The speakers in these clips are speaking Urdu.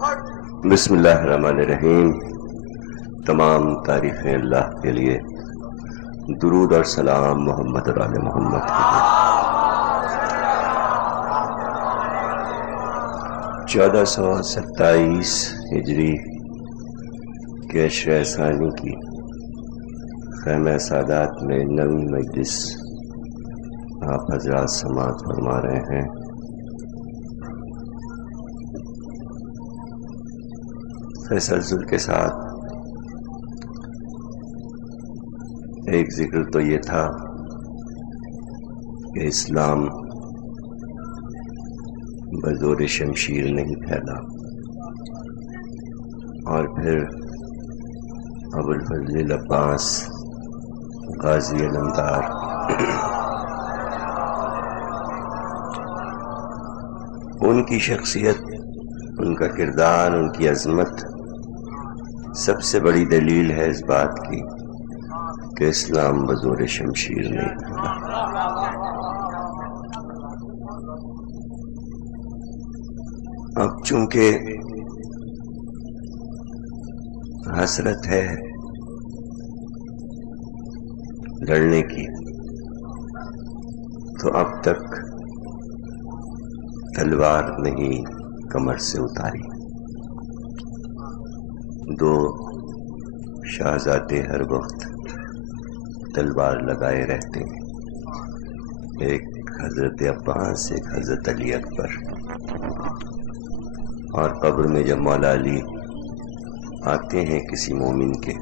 بسم اللہ الرحمن الرحیم۔ تمام تعریفیں اللہ کے لیے، درود اور سلام محمد اور آل محمد کے لیے۔ 1427 ہجری کے عشرہ ثانی کی خیمہ سادات میں 9ویں مجلس آپ حضرات سماعت فرما رہے ہیں۔ تسلسل کے ساتھ ایک ذکر تو یہ تھا کہ اسلام بزور شمشیر نہیں پھیلا، اور پھر ابوالفضل العباس غازی علمدار ان کی شخصیت، ان کا کردار، ان کی عظمت سب سے بڑی دلیل ہے اس بات کی کہ اسلام بزور شمشیر نہیں پھیلا۔ اب چونکہ حسرت ہے لڑنے کی، تو اب تک تلوار نہیں کمر سے اتاری۔ دو شہزادے ہر وقت تلوار لگائے رہتے ہیں، ایک حضرت عباس، ایک حضرت علی اکبر۔ اور قبر میں جب مولا علی آتے ہیں کسی مومن کے،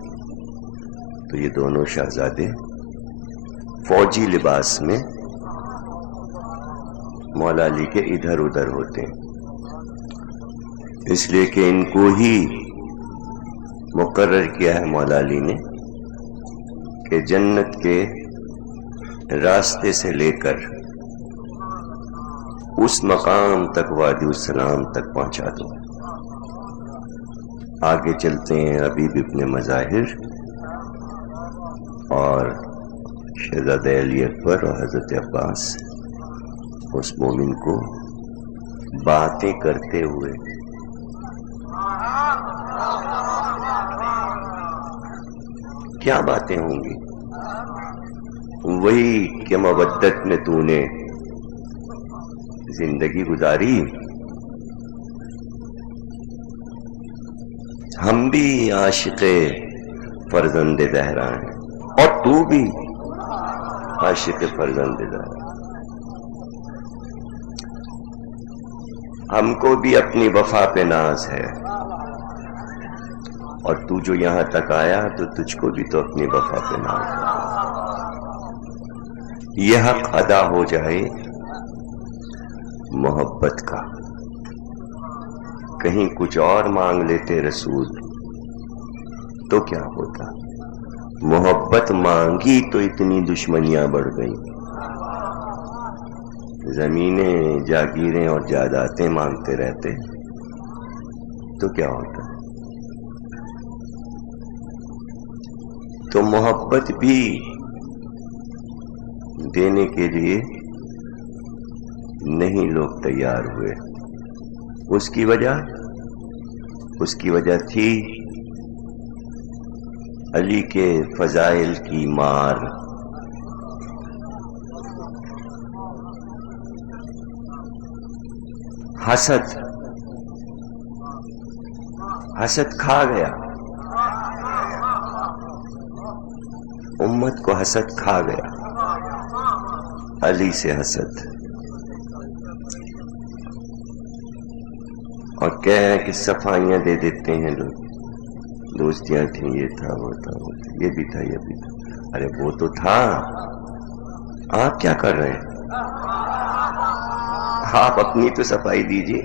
تو یہ دونوں شہزادے فوجی لباس میں مولا علی کے ادھر ادھر ہوتے ہیں، اس لیے کہ ان کو ہی مقرر کیا ہے مولا علی نے کہ جنت کے راستے سے لے کر اس مقام تک، وادی السلام تک پہنچا دو۔ آگے چلتے ہیں حبیب ابن مظاہر اور شہزادہ علی اکبر اور حضرت عباس اس مومن کو باتیں کرتے ہوئے کیا باتیں ہوں گی؟ وہی کہ مودت میں تو نے زندگی گزاری، ہم بھی عاشق فرزند زہرا ہیں اور تو بھی عاشق فرزند زہرا، ہم کو بھی اپنی وفا پہ ناز ہے، اور تو جو یہاں تک آیا تو تجھ کو بھی تو اپنی وفا پہ ناز ہے۔ یہ حق ادا ہو جائے محبت کا، کہیں کچھ اور مانگ لیتے رسول تو کیا ہوتا؟ محبت مانگی تو اتنی دشمنیاں بڑھ گئیں، زمینیں، جاگیریں اور جائیدادیں مانگتے رہتے تو کیا ہوتا؟ تو محبت بھی دینے کے لیے نہیں لوگ تیار ہوئے۔ اس کی وجہ تھی علی کے فضائل کی مار۔ حسد کھا گیا، امت کو حسد کھا گیا، علی سے حسد، اور کہہ کہ صفائیاں دے دیتے ہیں لوگ، دوستیاں تھیں، یہ تھا وہ تھا وہ تھا، یہ بھی تھا یہ بھی تھا۔ ارے وہ تو تھا، آپ کیا کر رہے ہیں؟ آپ اپنی تو صفائی دیجیے۔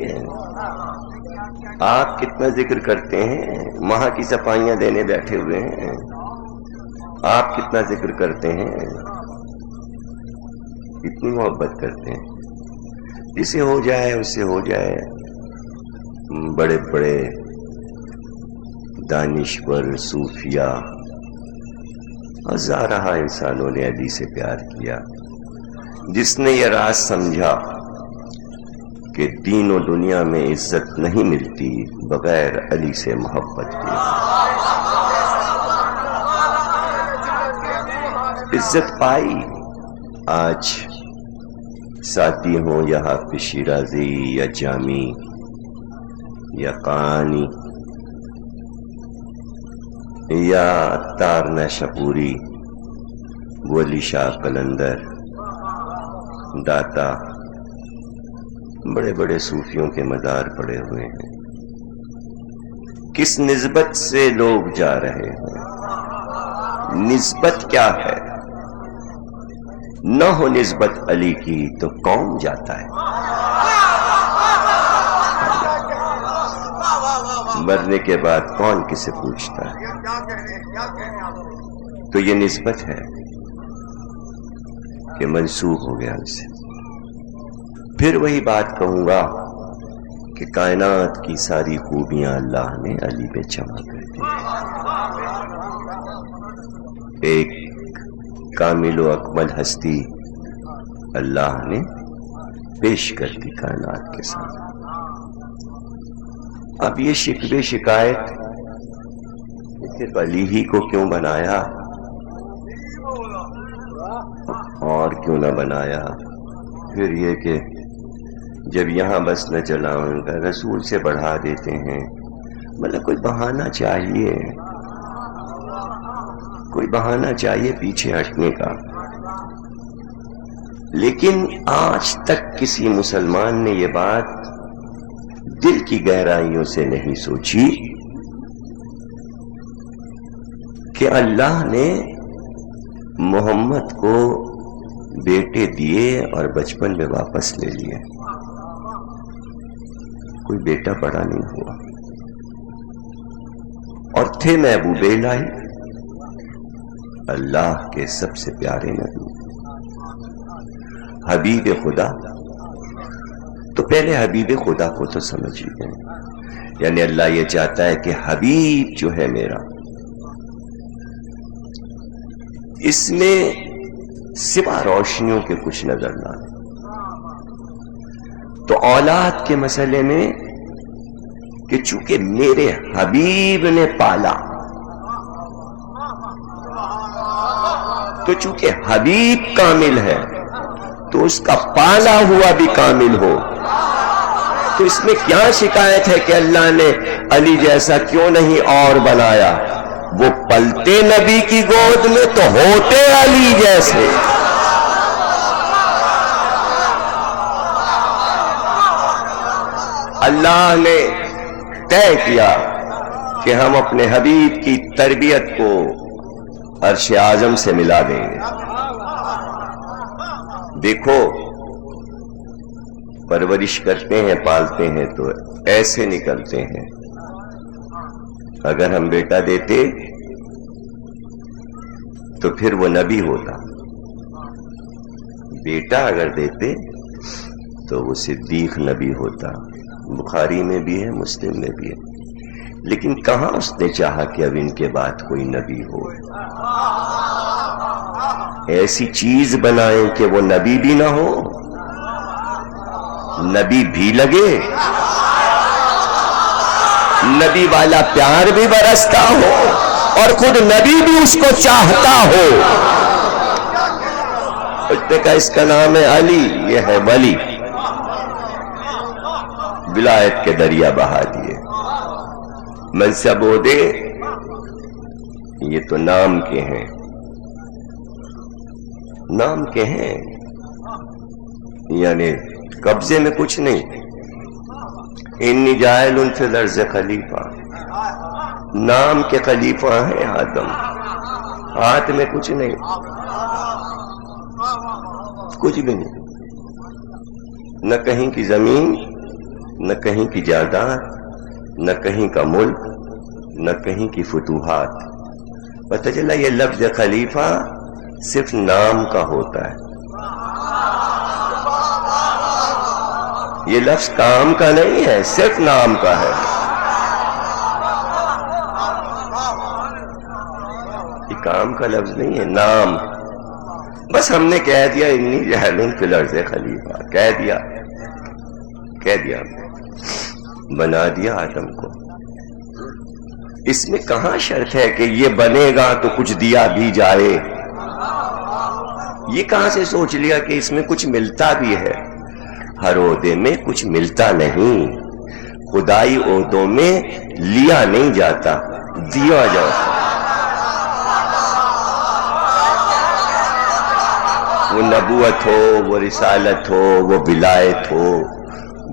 آپ کتنا ذکر کرتے ہیں، وہاں کی صفائیاں دینے بیٹھے ہوئے ہیں، آپ کتنا ذکر کرتے ہیں، اتنی محبت کرتے ہیں۔ جسے ہو جائے اس سے ہو جائے۔ بڑے بڑے دانشور، صوفیاء، ہزارہ انسانوں نے علی سے پیار کیا۔ جس نے یہ راز سمجھا کہ دین و دنیا میں عزت نہیں ملتی بغیر علی سے محبت کے۔ عزت پائی آج ساتھی ہوں یا حافظ شیرازی یا جامی یا قانی یا عطار نیشاپوری، ولی شاہ قلندر، داتا، بڑے بڑے صوفیوں کے مزار پڑے ہوئے ہیں۔ کس نسبت سے لوگ جا رہے ہیں؟ نسبت کیا ہے؟ نہ ہو نسبت علی کی تو کون جاتا ہے؟ مرنے کے بعد کون کسے پوچھتا ہے؟ تو یہ نسبت ہے کہ منسوخ ہو گیا ان سے۔ پھر وہی بات کہوں گا کہ کائنات کی ساری خوبیاں اللہ نے علی پہ جمع کر دی۔ ایک کامل و اکمل ہستی اللہ نے پیش کر دی کائنات کے سامنے۔ اب یہ شکوے شکایت صرف علی ہی کو کیوں بنایا اور کیوں نہ بنایا؟ پھر یہ کہ جب یہاں بس نہ چلاؤں گا رسول سے بڑھا دیتے ہیں، مطلب کوئی بہانہ چاہیے، کوئی بہانہ چاہیے پیچھے ہٹنے کا۔ لیکن آج تک کسی مسلمان نے یہ بات دل کی گہرائیوں سے نہیں سوچی کہ اللہ نے محمد کو بیٹے دیے اور بچپن میں واپس لے لیے، کوئی بیٹا بڑا نہیں ہوا، اور تھے محبوب الہی، اللہ کے سب سے پیارے نبی، حبیب خدا۔ تو پہلے حبیب خدا کو تو سمجھیے، یعنی اللہ یہ چاہتا ہے کہ حبیب جو ہے میرا، اس میں سوا روشنیوں کے کچھ نظر نہ آئے۔ تو اولاد کے مسئلے میں کہ چونکہ میرے حبیب نے پالا، تو چونکہ حبیب کامل ہے تو اس کا پالا ہوا بھی کامل ہو۔ تو اس میں کیا شکایت ہے کہ اللہ نے علی جیسا کیوں نہیں اور بنایا؟ وہ پلتے نبی کی گود میں تو ہوتے علی جیسے۔ اللہ نے طے کیا کہ ہم اپنے حبیب کی تربیت کو عرش اعظم سے ملا دیں گے۔ دیکھو پرورش کرتے ہیں، پالتے ہیں تو ایسے نکلتے ہیں۔ اگر ہم بیٹا دیتے تو پھر وہ نبی ہوتا، بیٹا اگر دیتے تو وہ صدیق نبی ہوتا۔ بخاری میں بھی ہے، مسلم میں بھی ہے۔ لیکن کہاں اس نے چاہا کہ اب ان کے بعد کوئی نبی ہو؟ ایسی چیز بنائیں کہ وہ نبی بھی نہ ہو، نبی بھی لگے، نبی والا پیار بھی برستا ہو اور خود نبی بھی اس کو چاہتا ہو۔ اس نے کہا اس کا نام ہے علی، یہ ہے ولی، ولایت کے دریا بہا دیے۔ منصب عہدے یہ تو نام کے ہیں، نام کے ہیں، یعنی قبضے میں کچھ نہیں۔ انی جاعل فی الارض خلیفہ، نام کے خلیفہ ہیں آدم، ہاتھ میں کچھ نہیں، کچھ بھی نہیں، نہ کہیں کی زمین، نہ کہیں کی جائیداد، نہ کہیں کا ملک، نہ کہیں کی فتوحات۔ پتہ چلا یہ لفظ خلیفہ صرف نام کا ہوتا ہے، یہ لفظ کام کا نہیں ہے، صرف نام کا ہے۔ یہ کام کا لفظ نہیں ہے، نام۔ بس ہم نے کہہ دیا انی جاعل فی الارض خلیفہ، کہہ دیا کہہ دیا بنا دیا آدم کو. اس میں کہاں شرط ہے کہ یہ بنے گا تو کچھ دیا بھی جائے؟ یہ کہاں سے سوچ لیا کہ اس میں کچھ ملتا بھی ہے؟ ہر عہدے میں کچھ ملتا نہیں. خدائی عہدوں میں لیا نہیں جاتا، دیا جاتا. وہ نبوت ہو، وہ رسالت ہو، وہ ولایت ہو،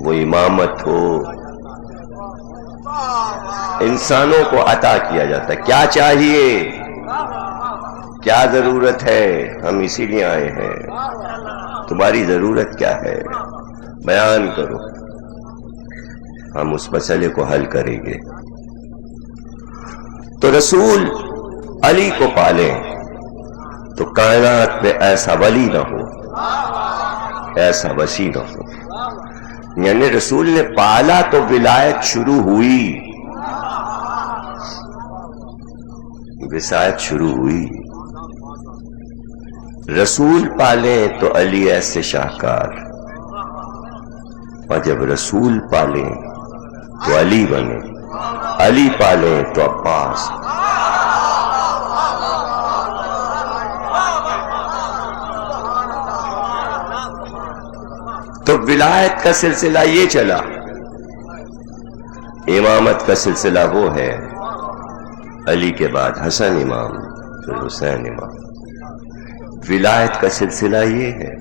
وہ امامت ہو، انسانوں کو عطا کیا جاتا ہے. کیا چاہیے، کیا ضرورت ہے؟ ہم اسی لیے آئے ہیں. تمہاری ضرورت کیا ہے؟ بیان کرو، ہم اس مسئلے کو حل کریں گے. تو رسول علی کو پالیں تو کائنات میں ایسا ولی نہ ہو، ایسا وسیع نہ ہو. یعنی رسول نے پالا تو ولایت شروع ہوئی، وصایت شروع ہوئی. رسول پالیں تو علی ایسے شاہکار، اور جب رسول پالیں تو علی بنے، علی پالیں تو عباس. تو ولایت کا سلسلہ یہ چلا، امامت کا سلسلہ وہ ہے علی کے بعد حسن امام پھر حسین امام. ولایت کا سلسلہ یہ ہے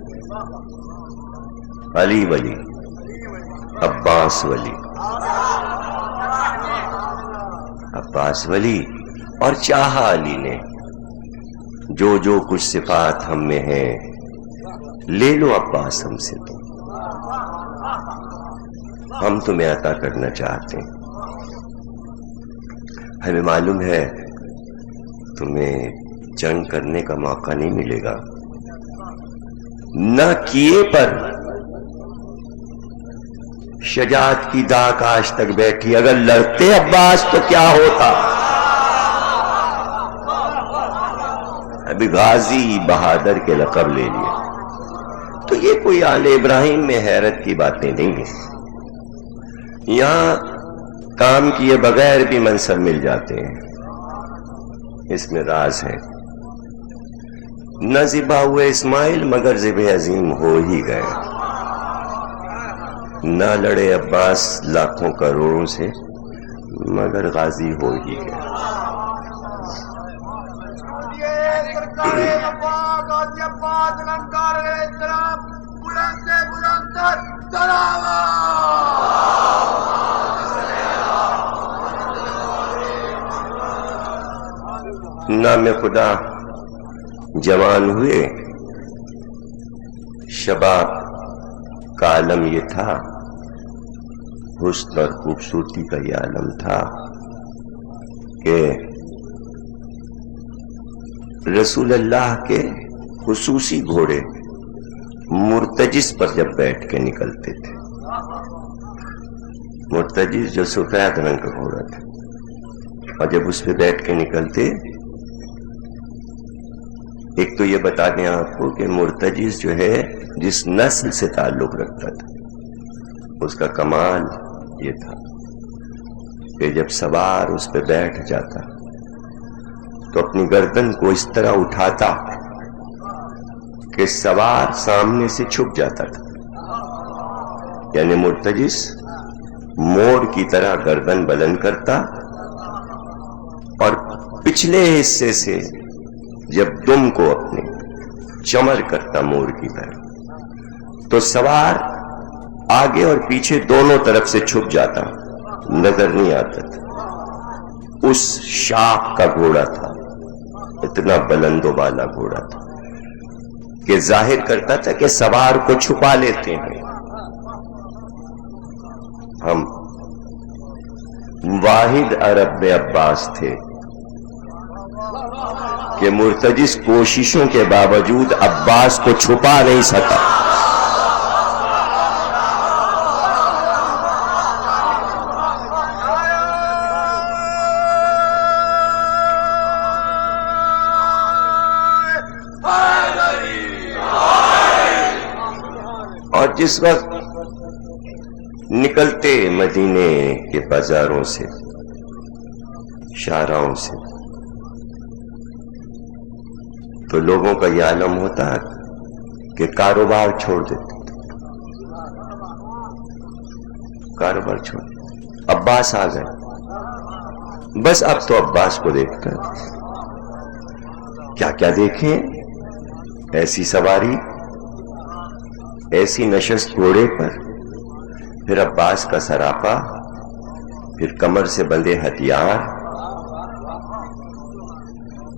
علی ولی، عباس ولی، عباس ولی. اور چاہا علی نے جو جو کچھ صفات ہم میں ہیں لے لو عباس ہم سے، تو ہم تمہیں عطا کرنا چاہتے ہیں. ہمیں معلوم ہے تمہیں جنگ کرنے کا موقع نہیں ملے گا، نہ کیے پر شجاعت کی داغ آج تک بیٹھی. اگر لڑتے عباس تو کیا ہوتا؟ ابھی غازی بہادر کے لقب لے لیے. تو یہ کوئی آل ابراہیم میں حیرت کی باتیں نہیں ہیں. یہاں کام کیے بغیر بھی منصب مل جاتے ہیں، اس میں راز ہے. نہ ذبح ہوئے اسماعیل مگر ذبح عظیم ہو ہی گئے. نہ لڑے عباس لاکھوں کروڑوں سے مگر غازی ہو ہی گئے. نام خدا جوان ہوئے، شباب کا عالم یہ تھا، حسن اور خوبصورتی کا یہ عالم تھا کہ رسول اللہ کے خصوصی گھوڑے مرتجس پر جب بیٹھ کے نکلتے تھے، مرتجس جو سفید رنگ کا گھوڑا تھا، اور جب اس پہ بیٹھ کے نکلتے، ایک تو یہ بتا دیں آپ کو کہ مرتجس جو ہے جس نسل سے تعلق رکھتا تھا، اس کا کمال یہ تھا کہ جب سوار اس پہ بیٹھ جاتا تو اپنی گردن کو اس طرح اٹھاتا کہ سوار سامنے سے چھپ جاتا تھا. یعنی مرتجس موڑ کی طرح گردن بلند کرتا اور پچھلے حصے سے جب دم کو اپنے چمر کرتا موڑ کی طرح، تو سوار آگے اور پیچھے دونوں طرف سے چھپ جاتا، نظر نہیں آتا تھا. اس شاخ کا گھوڑا تھا، اتنا بلند و بالا گھوڑا تھا کہ ظاہر کرتا تھا کہ سوار کو چھپا لیتے ہیں. ہم واحد عرب میں عباس تھے کہ مرتجس کوششوں کے باوجود عباس کو چھپا نہیں سکا. اور جس وقت نکلتے مدینے کے بازاروں سے، شاہراہوں سے، تو لوگوں کا یہ عالم ہوتا کہ کاروبار چھوڑ دیتے، کاروبار چھوڑ دیتے۔ عباس آ گئے، بس اب تو عباس کو دیکھتا ہے، کیا کیا دیکھیں، ایسی سواری، ایسی نشست گھوڑے پر، پھر عباس کا سراپا، پھر کمر سے بندھے ہتھیار،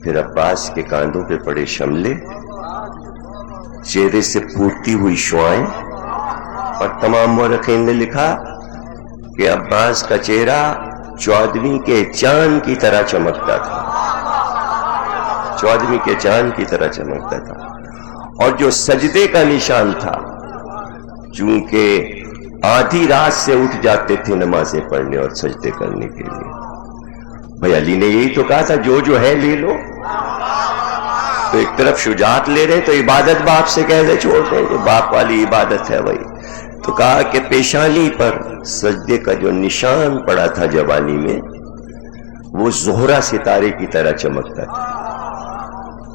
پھر عباس کے کاندھوں پہ پڑے شملے، چہرے سے پھوٹتی ہوئی شعائیں، اور تمام مورخین نے لکھا کہ عباس کا چہرہ 14ویں کے چاند کی طرح چمکتا تھا، 14ویں کے چاند کی طرح چمکتا تھا۔ اور جو سجدے کا نشان تھا، چونکہ آدھی رات سے اٹھ جاتے تھے نمازیں پڑھنے اور سجدے کرنے کے لیے، بھائی علی نے یہی تو کہا تھا جو ہے لے لو، تو ایک طرف شجاعت لے رہے تو عبادت باپ سے کیسے چھوڑ دیں، جو باپ والی عبادت ہے وہی، تو کہا کہ پیشانی پر سجدے کا جو نشان پڑا تھا جوانی میں، وہ زہرہ ستارے کی طرح چمکتا تھا،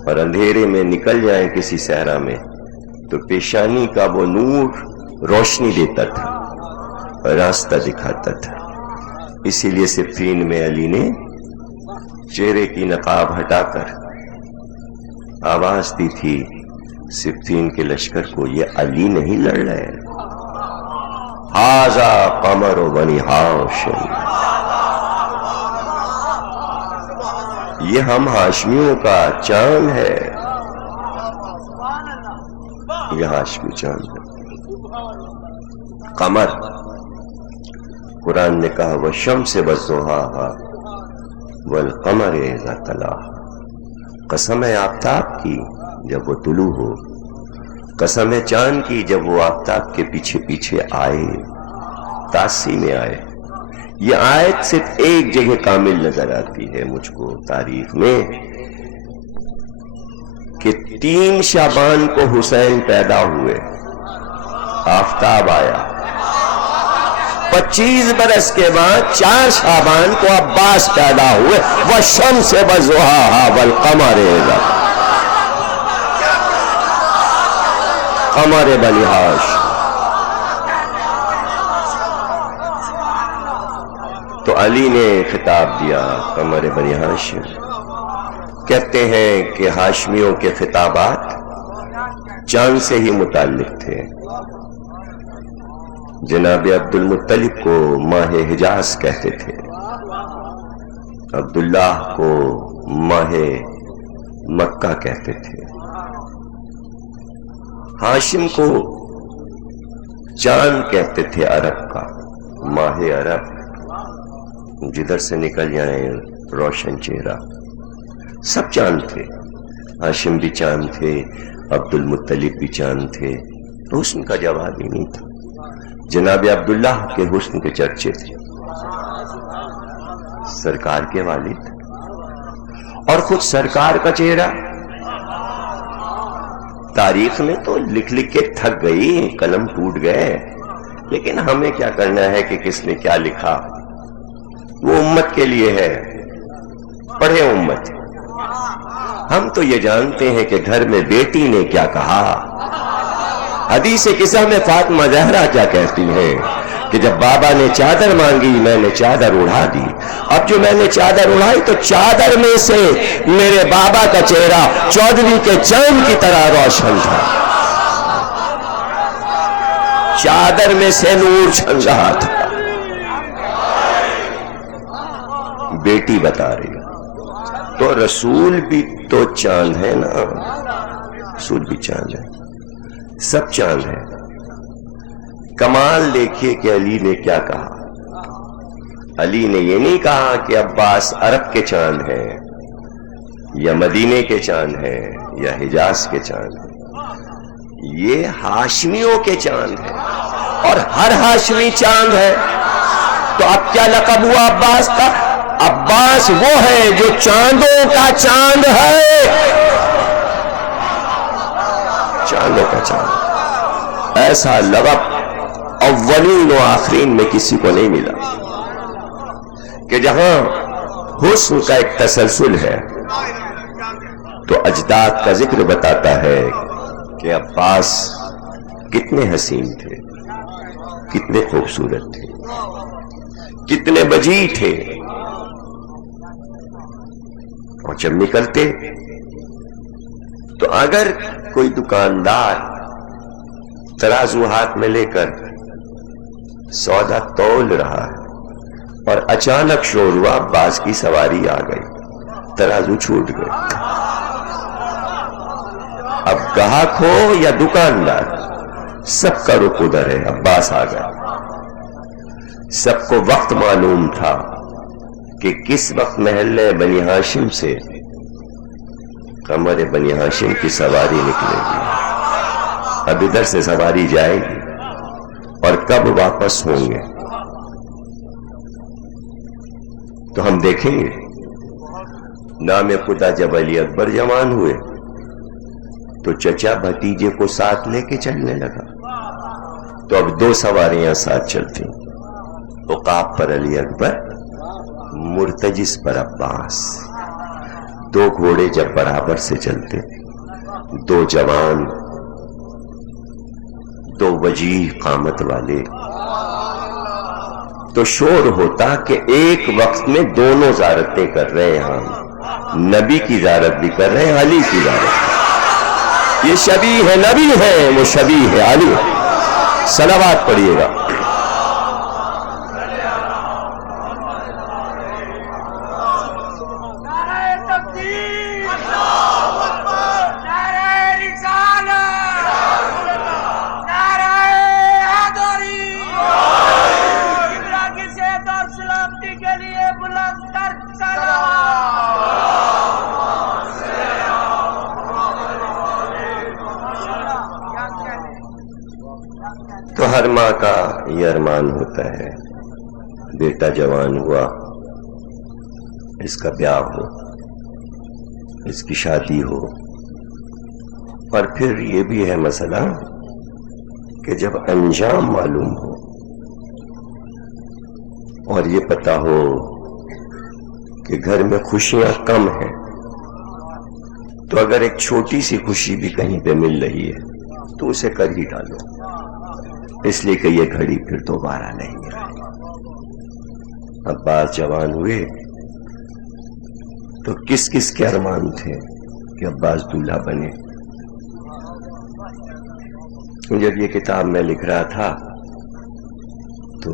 اور اندھیرے میں نکل جائیں کسی صحرا میں تو پیشانی کا وہ نور روشنی دیتا تھا، راستہ دکھاتا تھا۔ اسی لیے صفین میں علی نے چہرے کی نقاب ہٹا کر آواز دی تھی صفین کے لشکر کو، یہ علی نہیں لڑ رہے، ھذا قمر بنی ہاشم، یہ ہم ہاشمیوں کا چاند ہے، یہ ہاشمی چاند ہے۔ قمر، قرآن نے کہا والشمس وضحاها والقمر اذا تلاها، قسم ہے آفتاب کی جب وہ طلوع ہو، قسم ہے چاند کی جب وہ آفتاب کے پیچھے پیچھے آئے، تاسی میں آئے۔ یہ آیت صرف ایک جگہ کامل نظر آتی ہے مجھ کو تاریخ میں، کہ 3 شعبان کو حسین پیدا ہوئے، آفتاب آیا، 25 برس کے بعد 4 شعبان کو عباس پیدا ہوئے، والشمس وضحاها والقمر اذا، قمر بنی ہاشم۔ تو علی نے خطاب دیا قمر بنی ہاشم۔ کہتے ہیں کہ ہاشمیوں کے خطابات چاند سے ہی متعلق تھے۔ جناب عبد المطلب کو ماہ حجاز کہتے تھے، عبداللہ کو ماہ مکہ کہتے تھے، ہاشم کو چاند کہتے تھے عرب کا، ماہ عرب، جدھر سے نکل جائیں روشن چہرہ، سب چاند تھے، ہاشم بھی چاند تھے، عبد المطلب بھی چاند تھے، حسن کا جواب ہی نہیں تھا۔ جناب عبداللہ کے حسن کے چرچے تھے، سرکار کے والد اور خود سرکار کا چہرہ تاریخ میں تو لکھ لکھ کے تھک گئی، قلم ٹوٹ گئے، لیکن ہمیں کیا کرنا ہے کہ کس نے کیا لکھا، وہ امت کے لیے ہے، پڑھے امت۔ ہم تو یہ جانتے ہیں کہ گھر میں بیٹی نے کیا کہا۔ حدیث قصہ میں فاطمہ زہرا کیا کہتی ہیں کہ جب بابا نے چادر مانگی میں نے چادر اڑا دی، اب جو میں نے چادر اڑائی تو چادر میں سے میرے بابا کا چہرہ 14ویں کے چاند کی طرح روشن تھا، چادر میں سے نور چھن رہا تھا۔ بیٹی بتا رہی تو رسول بھی تو چاند ہے نا، رسول بھی چاند ہے، سب چاند ہے۔ کمال دیکھیے کہ علی نے کیا کہا۔ علی نے یہ نہیں کہا کہ عباس عرب کے چاند ہیں یا مدینے کے چاند ہیں یا حجاز کے چاند ہیں، یہ ہاشمیوں کے چاند ہیں، اور ہر ہاشمی چاند ہے۔ تو اب کیا لقب ہوا عباس کا؟ عباس وہ ہے جو چاندوں کا چاند ہے، چاندوں کا چاند، ایسا لقب اولین و آخرین میں کسی کو نہیں ملا کہ جہاں حسن کا ایک تسلسل ہے تو اجداد کا ذکر بتاتا ہے کہ عباس کتنے حسین تھے، کتنے خوبصورت تھے، کتنے بجی تھے، اور جب نکلتے تو اگر کوئی دکاندار ترازو ہاتھ میں لے کر سودا تول رہا ہے اور اچانک شور ہوا عباس کی سواری آ گئی، ترازو چھوٹ گئے، اب گاہک ہو یا دکاندار سب کا رخ ادھر ہے، عباس آ گیا۔ سب کو وقت معلوم تھا کہ کس وقت محلے بنی ہاشم سے قمر بنی ہاشم کی سواری نکلے گی، اب ادھر سے سواری جائے گی اور کب واپس ہوں گے تو ہم دیکھیں گے۔ نام خدا جب علی اکبر جوان ہوئے تو چچا بھتیجے کو ساتھ لے کے چلنے لگا، تو اب دو سواریاں ساتھ چلتی، عقاب پر علی اکبر، مرتجس پر عباس۔ دو گھوڑے جب برابر سے چلتے، دو جوان، دو وجیح قامت والے، تو شور ہوتا کہ ایک وقت میں دونوں زیارتیں کر رہے ہیں، ہم نبی کی زیارت بھی کر رہے ہیں، علی کی زیارت۔ یہ شبیہ ہے نبی ہے، وہ شبیہ ہے علی۔ صلوات پڑھیے گا۔ تو ہر ماں کا یہ ارمان ہوتا ہے بیٹا جوان ہوا، اس کا بیاہ ہو، اس کی شادی ہو، اور پھر یہ بھی ہے مسئلہ کہ جب انجام معلوم ہو اور یہ پتا ہو کہ گھر میں خوشیاں کم ہیں، تو اگر ایک چھوٹی سی خوشی بھی کہیں پہ مل رہی ہے تو اسے کر ہی ڈالو، اس لیے کہ یہ گھڑی پھر دوبارہ نہیں آئے۔ عباس جوان ہوئے تو کس کس کے ارمان تھے کہ عباس دولہا بنے۔ جب یہ کتاب میں لکھ رہا تھا تو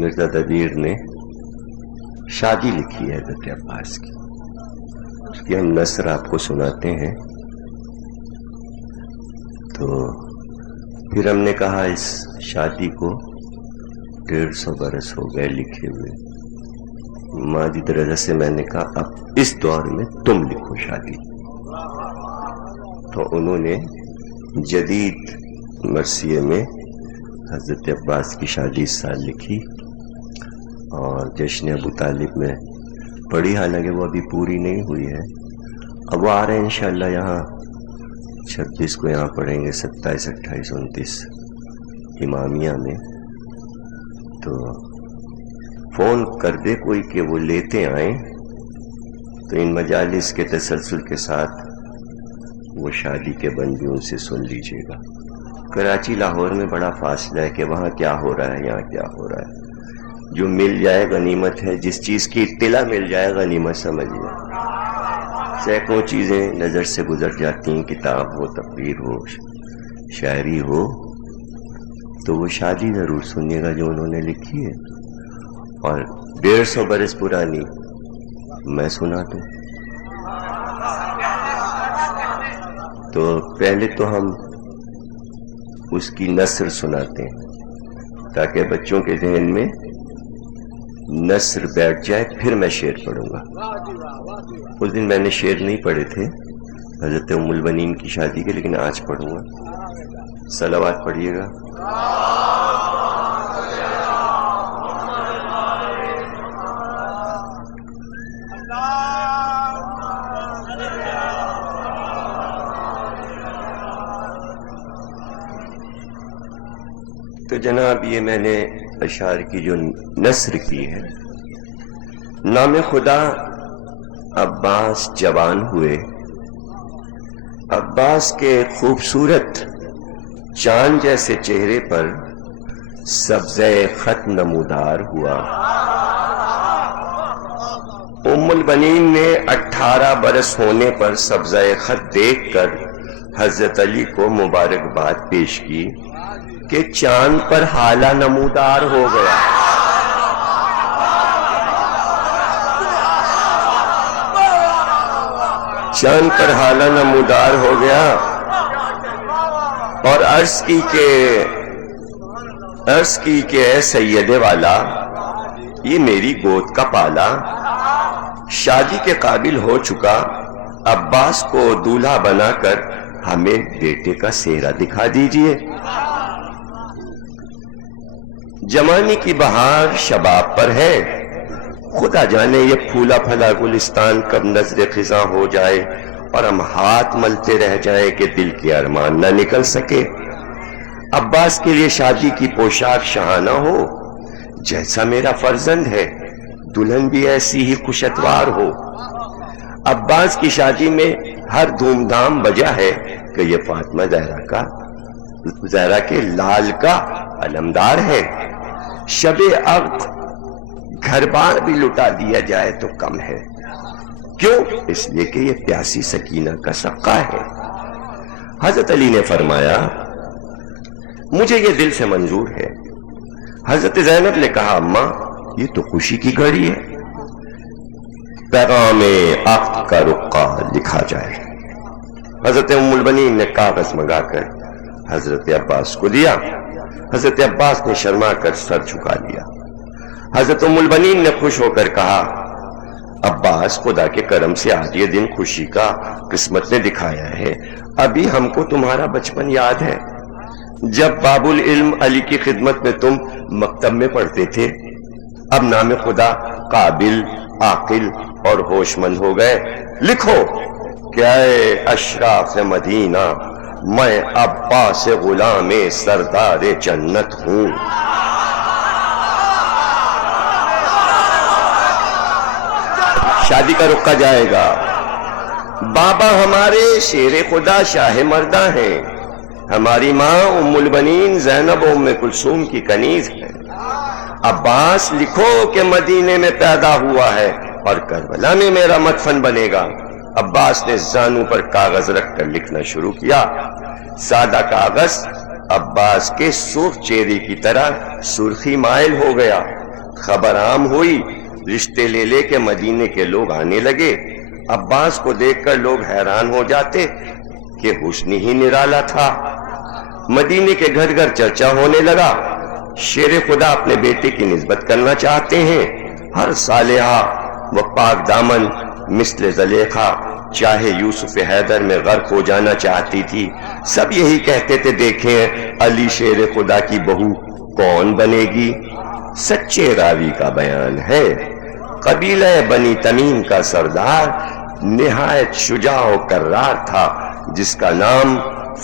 مرزا دبیر نے شادی لکھی ہے حضرت عباس کی، اس کی ہم نثر آپ کو سناتے ہیں۔ تو پھر ہم نے کہا اس شادی کو 150 برس ہو گئے لکھے ہوئے۔ مادی درجہ سے میں نے کہا اب اس دور میں تم لکھو شادی، تو انہوں نے جدید مرثیے میں حضرت عباس کی شادی اس سال لکھی اور جشن ابو طالب میں پڑھی، حالانکہ وہ ابھی پوری نہیں ہوئی ہے۔ اب وہ آ رہے ہیں انشاءاللہ، یہاں 26 کو یہاں پڑھیں گے، 27، 28، 29 امامیہ میں۔ تو فون کر دے کوئی کہ وہ لیتے آئیں، تو ان مجالس کے تسلسل کے ساتھ وہ شادی کے بند بھی ان سے سن لیجئے گا۔ کراچی لاہور میں بڑا فاصلہ ہے کہ وہاں کیا ہو رہا ہے، یہاں کیا ہو رہا ہے۔ جو مل جائے غنیمت ہے، جس چیز کی اطلاع مل جائے غنیمت سمجھیے۔ سینکڑوں چیزیں نظر سے گزر جاتی ہیں، کتاب ہو، تقریر ہو، شاعری ہو، تو وہ شادی ضرور سنیے گا جو انہوں نے لکھی ہے، اور 150 برس پرانی میں سنا دوں۔ تو پہلے تو ہم اس کی نثر سناتے ہیں تاکہ بچوں کے ذہن میں نثر بیٹھ جائے، پھر میں شعر پڑھوں گا۔ اس دن میں نے شعر نہیں پڑھے تھے حضرت ام البنین کی شادی کے، لیکن آج پڑھوں گا۔ صلوات پڑھیے گا۔ تو جناب یہ میں نے اشعار کی جو نثر کی ہے، نام خدا عباس جوان ہوئے، عباس کے خوبصورت چاند جیسے چہرے پر سبزہ خط نمودار ہوا۔ ام البنین نے 18 برس ہونے پر سبزہ خط دیکھ کر حضرت علی کو مبارکباد پیش کی کہ چاند پر حالہ نمودار ہو گیا۔ چاند پر حالہ نمودار ہو گیا اور عرض کی کہ اے سید والا، یہ میری گود کا پالا شادی کے قابل ہو چکا، عباس کو دولہا بنا کر ہمیں بیٹے کا سہرا دکھا دیجئے۔ جوانی کی بہار شباب پر ہے، خدا جانے یہ پھولا پھلا گلستان کب نظر خزاں ہو جائے اور ہم ہاتھ ملتے رہ جائیں کہ دل کے ارمان نہ نکل سکے۔ عباس کے لیے شادی کی پوشاک شاہانہ ہو، جیسا میرا فرزند ہے دلہن بھی ایسی ہی خوش اتوار ہو۔ عباس کی شادی میں ہر دھوم دھام وجہ ہے کہ یہ فاطمہ زہرا کے لال کا علمدار ہے۔ شب عقد گھر بار بھی لٹا دیا جائے تو کم ہے، کیوں؟ اس لیے کہ یہ پیاسی سکینہ کا صدقہ ہے۔ حضرت علی نے فرمایا مجھے یہ دل سے منظور ہے۔ حضرت زینب نے کہا اماں یہ تو خوشی کی گھڑی ہے، پیغام عقد کا رقعہ لکھا جائے۔ حضرت ام البنین نے کاغذ منگا کر حضرت عباس کو دیا۔ حضرت عباس نے شرما کر سر جھکا لیا۔ حضرت ام البنین نے خوش ہو کر کہا عباس خدا کے کرم سے آج یہ دن خوشی کا قسمت نے دکھایا ہے۔ ابھی ہم کو تمہارا بچپن یاد ہے جب باب العلم علی کی خدمت میں تم مکتب میں پڑھتے تھے۔ اب نام خدا قابل، عاقل اور ہوش مند ہو گئے۔ لکھو کہ اے اشراف مدینہ میں عباس غلام سردار جنت ہوں۔ شادی کا رقعہ جائے گا۔ بابا ہمارے شیر خدا شاہ مردہ ہیں، ہماری ماں ام البنین زینب ام کلثوم کی کنیز ہے۔ عباس لکھو کہ مدینے میں پیدا ہوا ہے اور کربلا میں میرا مدفن بنے گا۔ عباس نے زانوں پر کاغذ رکھ کر لکھنا شروع کیا۔ سادہ کاغذ عباس کے سرخ چہرے کی طرح سرخی مائل ہو گیا۔ خبر عام ہوئی، رشتے لے لے کے مدینے کے لوگ آنے لگے۔ عباس کو دیکھ کر لوگ حیران ہو جاتے کہ حسن ہی نرالا تھا۔ مدینے کے گھر گھر چرچا ہونے لگا۔ شیر خدا اپنے بیٹے کی نسبت کرنا چاہتے ہیں۔ ہر صالحہ و پاک دامن مثل زلیخا چاہے یوسف حیدر میں غرق ہو جانا چاہتی تھی۔ سب یہی کہتے تھے دیکھیں علی شیر خدا کی بہو کون بنے گی۔ سچے راوی کا بیان ہے، قبیلہ بنی تمیم کا سردار نہایت شجاع و کرار تھا، جس کا نام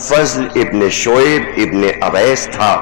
فضل ابن شعیب ابن اویس تھا۔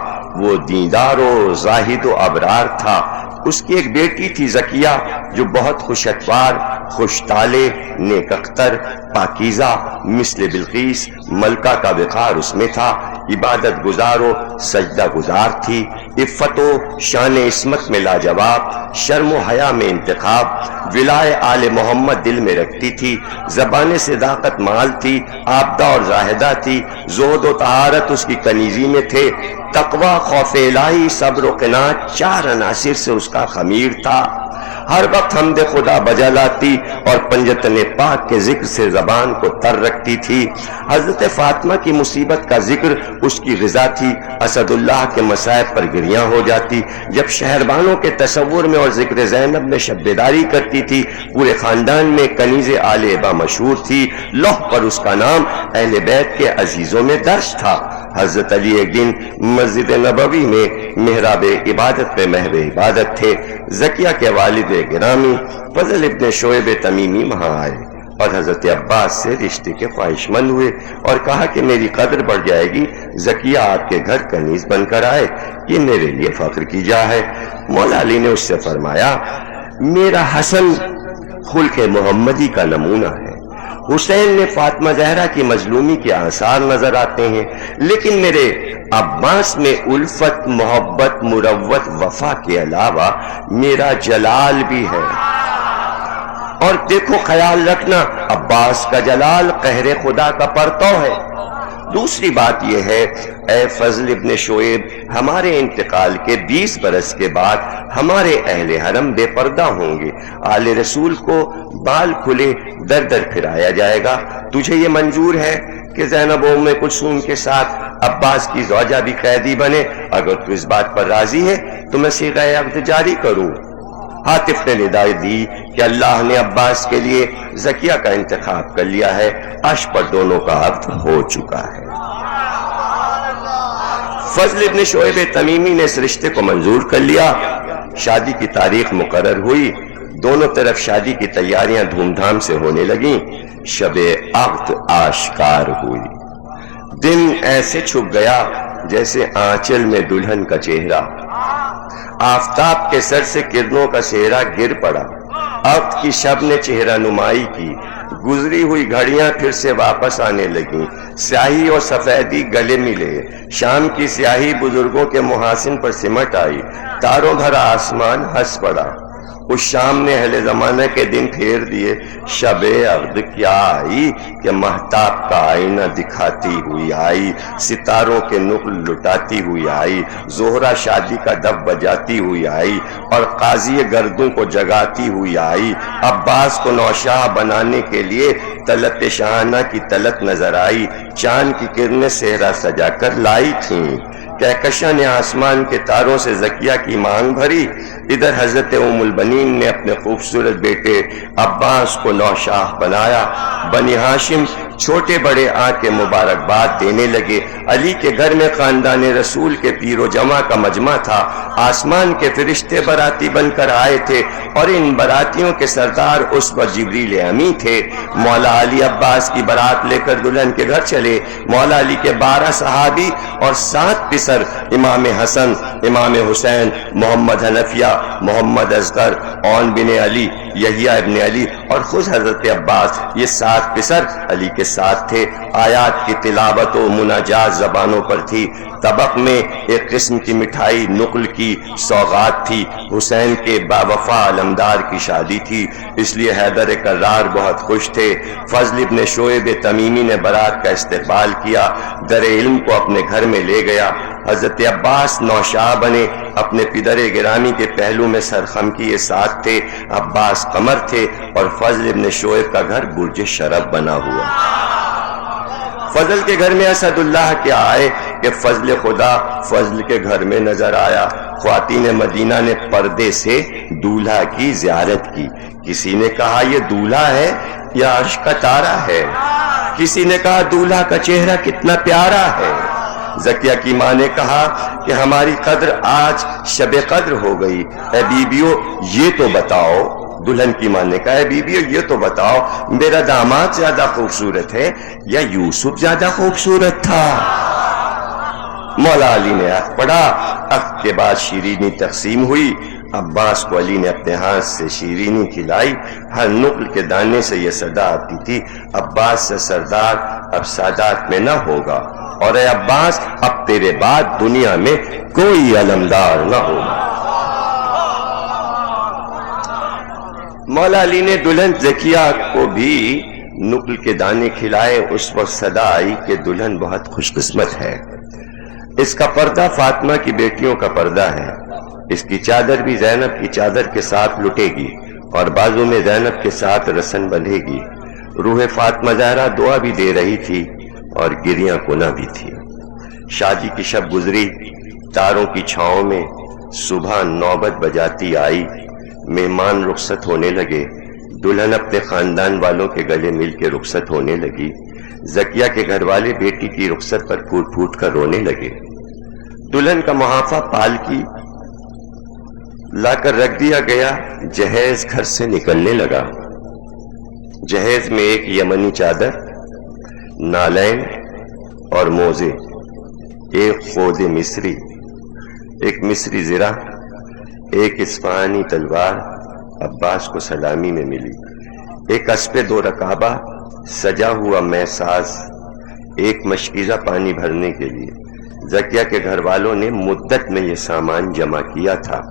وہ دیندار و زاہد و ابرار تھا۔ اس کی ایک بیٹی تھی زکیہ جو بہت خوش اتوار، خوش طالع، نیک اختر، پاکیزہ، مثل بلقیس ملکہ کا وقار اس میں تھا۔ عبادت گزار و سجدہ گزار تھی، عفت و شان عصمت میں لاجواب، شرم و حیا میں انتخاب، ولائے آل محمد دل میں رکھتی تھی، زبان صداقت مال تھی، عابدہ اور زاہدہ تھی، زہد و طہارت اس کی کنیزی میں تھے، تقوی، خوف الہی، صبر و قناعت 4 عناصر سے اس کا خمیر تھا۔ ہر وقت حمد خدا بجا لاتی اور پنجتن پاک کے ذکر سے زبان کو تر رکھتی تھی۔ حضرت فاطمہ کی مصیبت کا ذکر اس کی غذا تھی۔ اسد اللہ کے مصائب پر گریاں ہو جاتی۔ جب شہربانوں کے تصور میں اور ذکر زینب میں شب بیداری کرتی تھی، پورے خاندان میں کنیز آل ابا مشہور تھی۔ لوح پر اس کا نام اہل بیت کے عزیزوں میں درج تھا۔ حضرت علی ایک دن مسجد نبوی میں محراب عبادت میں محو عبادت تھے۔ زکیہ کے والد گرامی فضل ابن شعیب تمیمی وہاں آئے۔ اور حضرت عباس سے رشتے کے خواہش مند ہوئے اور کہا کہ میری قدر بڑھ جائے گی، زکیہ آپ کے گھر کنیز بن کر آئے، یہ میرے لیے فخر کی جا ہے۔ مولا علی نے اس سے فرمایا میرا حسن خلق محمدی کا نمونہ ہے، حسین میں فاطمہ زہرا کی مظلومی کے آثار نظر آتے ہیں، لیکن میرے عباس میں الفت، محبت، مروت، وفا کے علاوہ میرا جلال بھی ہے۔ اور دیکھو خیال رکھنا، عباس کا جلال قہر خدا کا پرتو ہے۔ دوسری بات یہ ہے، اے فضل ابن شعیب، ہمارے انتقال کے 20 برس کے بعد ہمارے اہل حرم بے پردہ ہوں گے، آل رسول کو بال کھلے در در پھرایا جائے گا۔ تجھے یہ منظور ہے کہ زینب ام کلثوم کے ساتھ عباس کی زوجہ بھی قیدی بنے؟ اگر تو اس بات پر راضی ہے تو میں صیغہ عقد جاری کروں۔ عاطف نے ہدایت دی کہ اللہ نے عباس کے لیے زکیہ کا انتخاب کر لیا ہے، عرش پر دونوں کا عقد ہو چکا ہے۔ فضل ابن شعیب تمیمی نے اس رشتے کو منظور کر لیا، شادی کی تاریخ مقرر ہوئی، دونوں طرف شادی کی تیاریاں دھوم دھام سے ہونے لگیں، شب عقد آشکار ہوئی۔ دن ایسے چھپ گیا جیسے آنچل میں دلہن کا چہرہ، آفتاب کے سر سے کرنوں کا صحرا گر پڑا، عقد کی شب نے چہرہ نمائی کی، گزری ہوئی گھڑیاں پھر سے واپس آنے لگیں، سیاہی اور سفیدی گلے ملے، شام کی سیاہی بزرگوں کے محاسن پر سمٹ آئی، تاروں بھرا آسمان ہنس پڑا۔ اس شام نے اہل زمانہ کے دن پھیر دیے، شب عقد کیا آئی کہ مہتاب کا آئینہ دکھاتی ہوئی آئی، ستاروں کے نقل لٹاتی ہوئی آئی، زہرہ شادی کا دف بجاتی ہوئی آئی اور قاضی گردوں کو جگاتی ہوئی آئی۔ عباس کو نوشاہ بنانے کے لیے طلعت شاہانہ کی طلعت نظر آئی، چاند کی کرنیں صحرا سجا کر لائی تھیں۔ کہکشاں نے آسمان کے تاروں سے زکیہ کی مانگ بھری، ادھر حضرت ام البنین نے اپنے خوبصورت بیٹے عباس کو نوشاہ بنایا۔ بنی ہاشم چھوٹے بڑے آ کے مبارکباد دینے لگے۔ علی کے گھر میں خاندان رسول کے پیر و جمع کا مجمع تھا، آسمان کے فرشتے براتی بن کر آئے تھے اور ان براتیوں کے سردار اس پر جبریل امی تھے۔ مولا علی عباس کی برات لے کر دلہن کے گھر چلے۔ مولا علی کے 12 صحابی اور 7 پسر، امام حسن، امام حسین، محمد حنفیہ، محمد اصغر، عون بن علی، یحییٰ ابن علی اور خود حضرت عباس، یہ 7 پسر علی کے ساتھ تھے۔ آیات کی تلاوت و مناجات زبانوں پر تھی۔ طبق میں ایک قسم کی مٹھائی نقل کی سوغات تھی۔ حسین کے باوفا علمدار کی شادی تھی، اس لیے حیدر کرار بہت خوش تھے۔ فضل ابن شعیب تمیمی نے برات کا استقبال کیا، در علم کو اپنے گھر میں لے گیا۔ حضرت عباس نوشاہ بنے، اپنے پدر گرامی کے پہلو میں سرخم کیے ساتھ تھے۔ عباس قمر تھے اور فضل ابن شعیب کا گھر برج شرف بنا ہوا۔ فضل کے گھر میں اسد اللہ کیا آئے کہ فضل خدا فضل کے گھر میں نظر آیا۔ خواتین مدینہ نے پردے سے دولہا کی زیارت کی۔ کسی نے کہا یہ دولہا ہے یا عرش کا تارا ہے، کسی نے کہا دولہا کا چہرہ کتنا پیارا ہے۔ زکیہ کی ماں نے کہا کہ ہماری قدر آج شب قدر ہو گئی، اے بیبیو یہ تو بتاؤ۔ دلہن کی ماں نے کہا اے بیبیو یہ تو بتاؤ، میرا داماد زیادہ خوبصورت ہے یا یوسف زیادہ خوبصورت تھا؟ مولا علی نے عقد پڑھا، عقد کے بعد شیرینی تقسیم ہوئی۔ عباس کو علی نے اپنے ہاتھ سے شیرینی کھلائی۔ ہر نقل کے دانے سے یہ صدا آتی تھی، عباس سے سردار اب سادات میں نہ ہوگا، اور اے عباس اب تیرے بعد دنیا میں کوئی علمدار نہ ہوگا۔ مولا علی نے دلہن زکیہ کو بھی نقل کے دانے کھلائے۔ اس وقت صدا آئی کہ دلہن بہت خوش قسمت ہے، اس کا پردہ فاطمہ کی بیٹیوں کا پردہ ہے، اس کی چادر بھی زینب کی چادر کے ساتھ لٹے گی اور بازو میں زینب کے ساتھ رسن بندھے گی۔ روح فاطمہ زہرا دعا بھی دے رہی تھی اور گریاں کنا بھی تھی۔ شادی کی شب گزری، تاروں کی چھاؤں میں صبح نوبت بجاتی آئی، مہمان رخصت ہونے لگے، دلہن اپنے خاندان والوں کے گلے مل کے رخصت ہونے لگی۔ زکیہ کے گھر والے بیٹی کی رخصت پر پھوٹ پھوٹ کر رونے لگے۔ دلہن کا محافہ پالکی لا کر رکھ دیا گیا، جہیز گھر سے نکلنے لگا۔ جہیز میں ایک یمنی چادر، نالین اور موزے، ایک خود مصری، ایک مصری زرہ، ایک اصفہانی تلوار عباس کو سلامی میں ملی، ایک اسپِ دو رکابہ سجا ہوا میں ساز، ایک مشکیزہ پانی بھرنے کے لیے۔ زکیہ کے گھر والوں نے مدت میں یہ سامان جمع کیا تھا،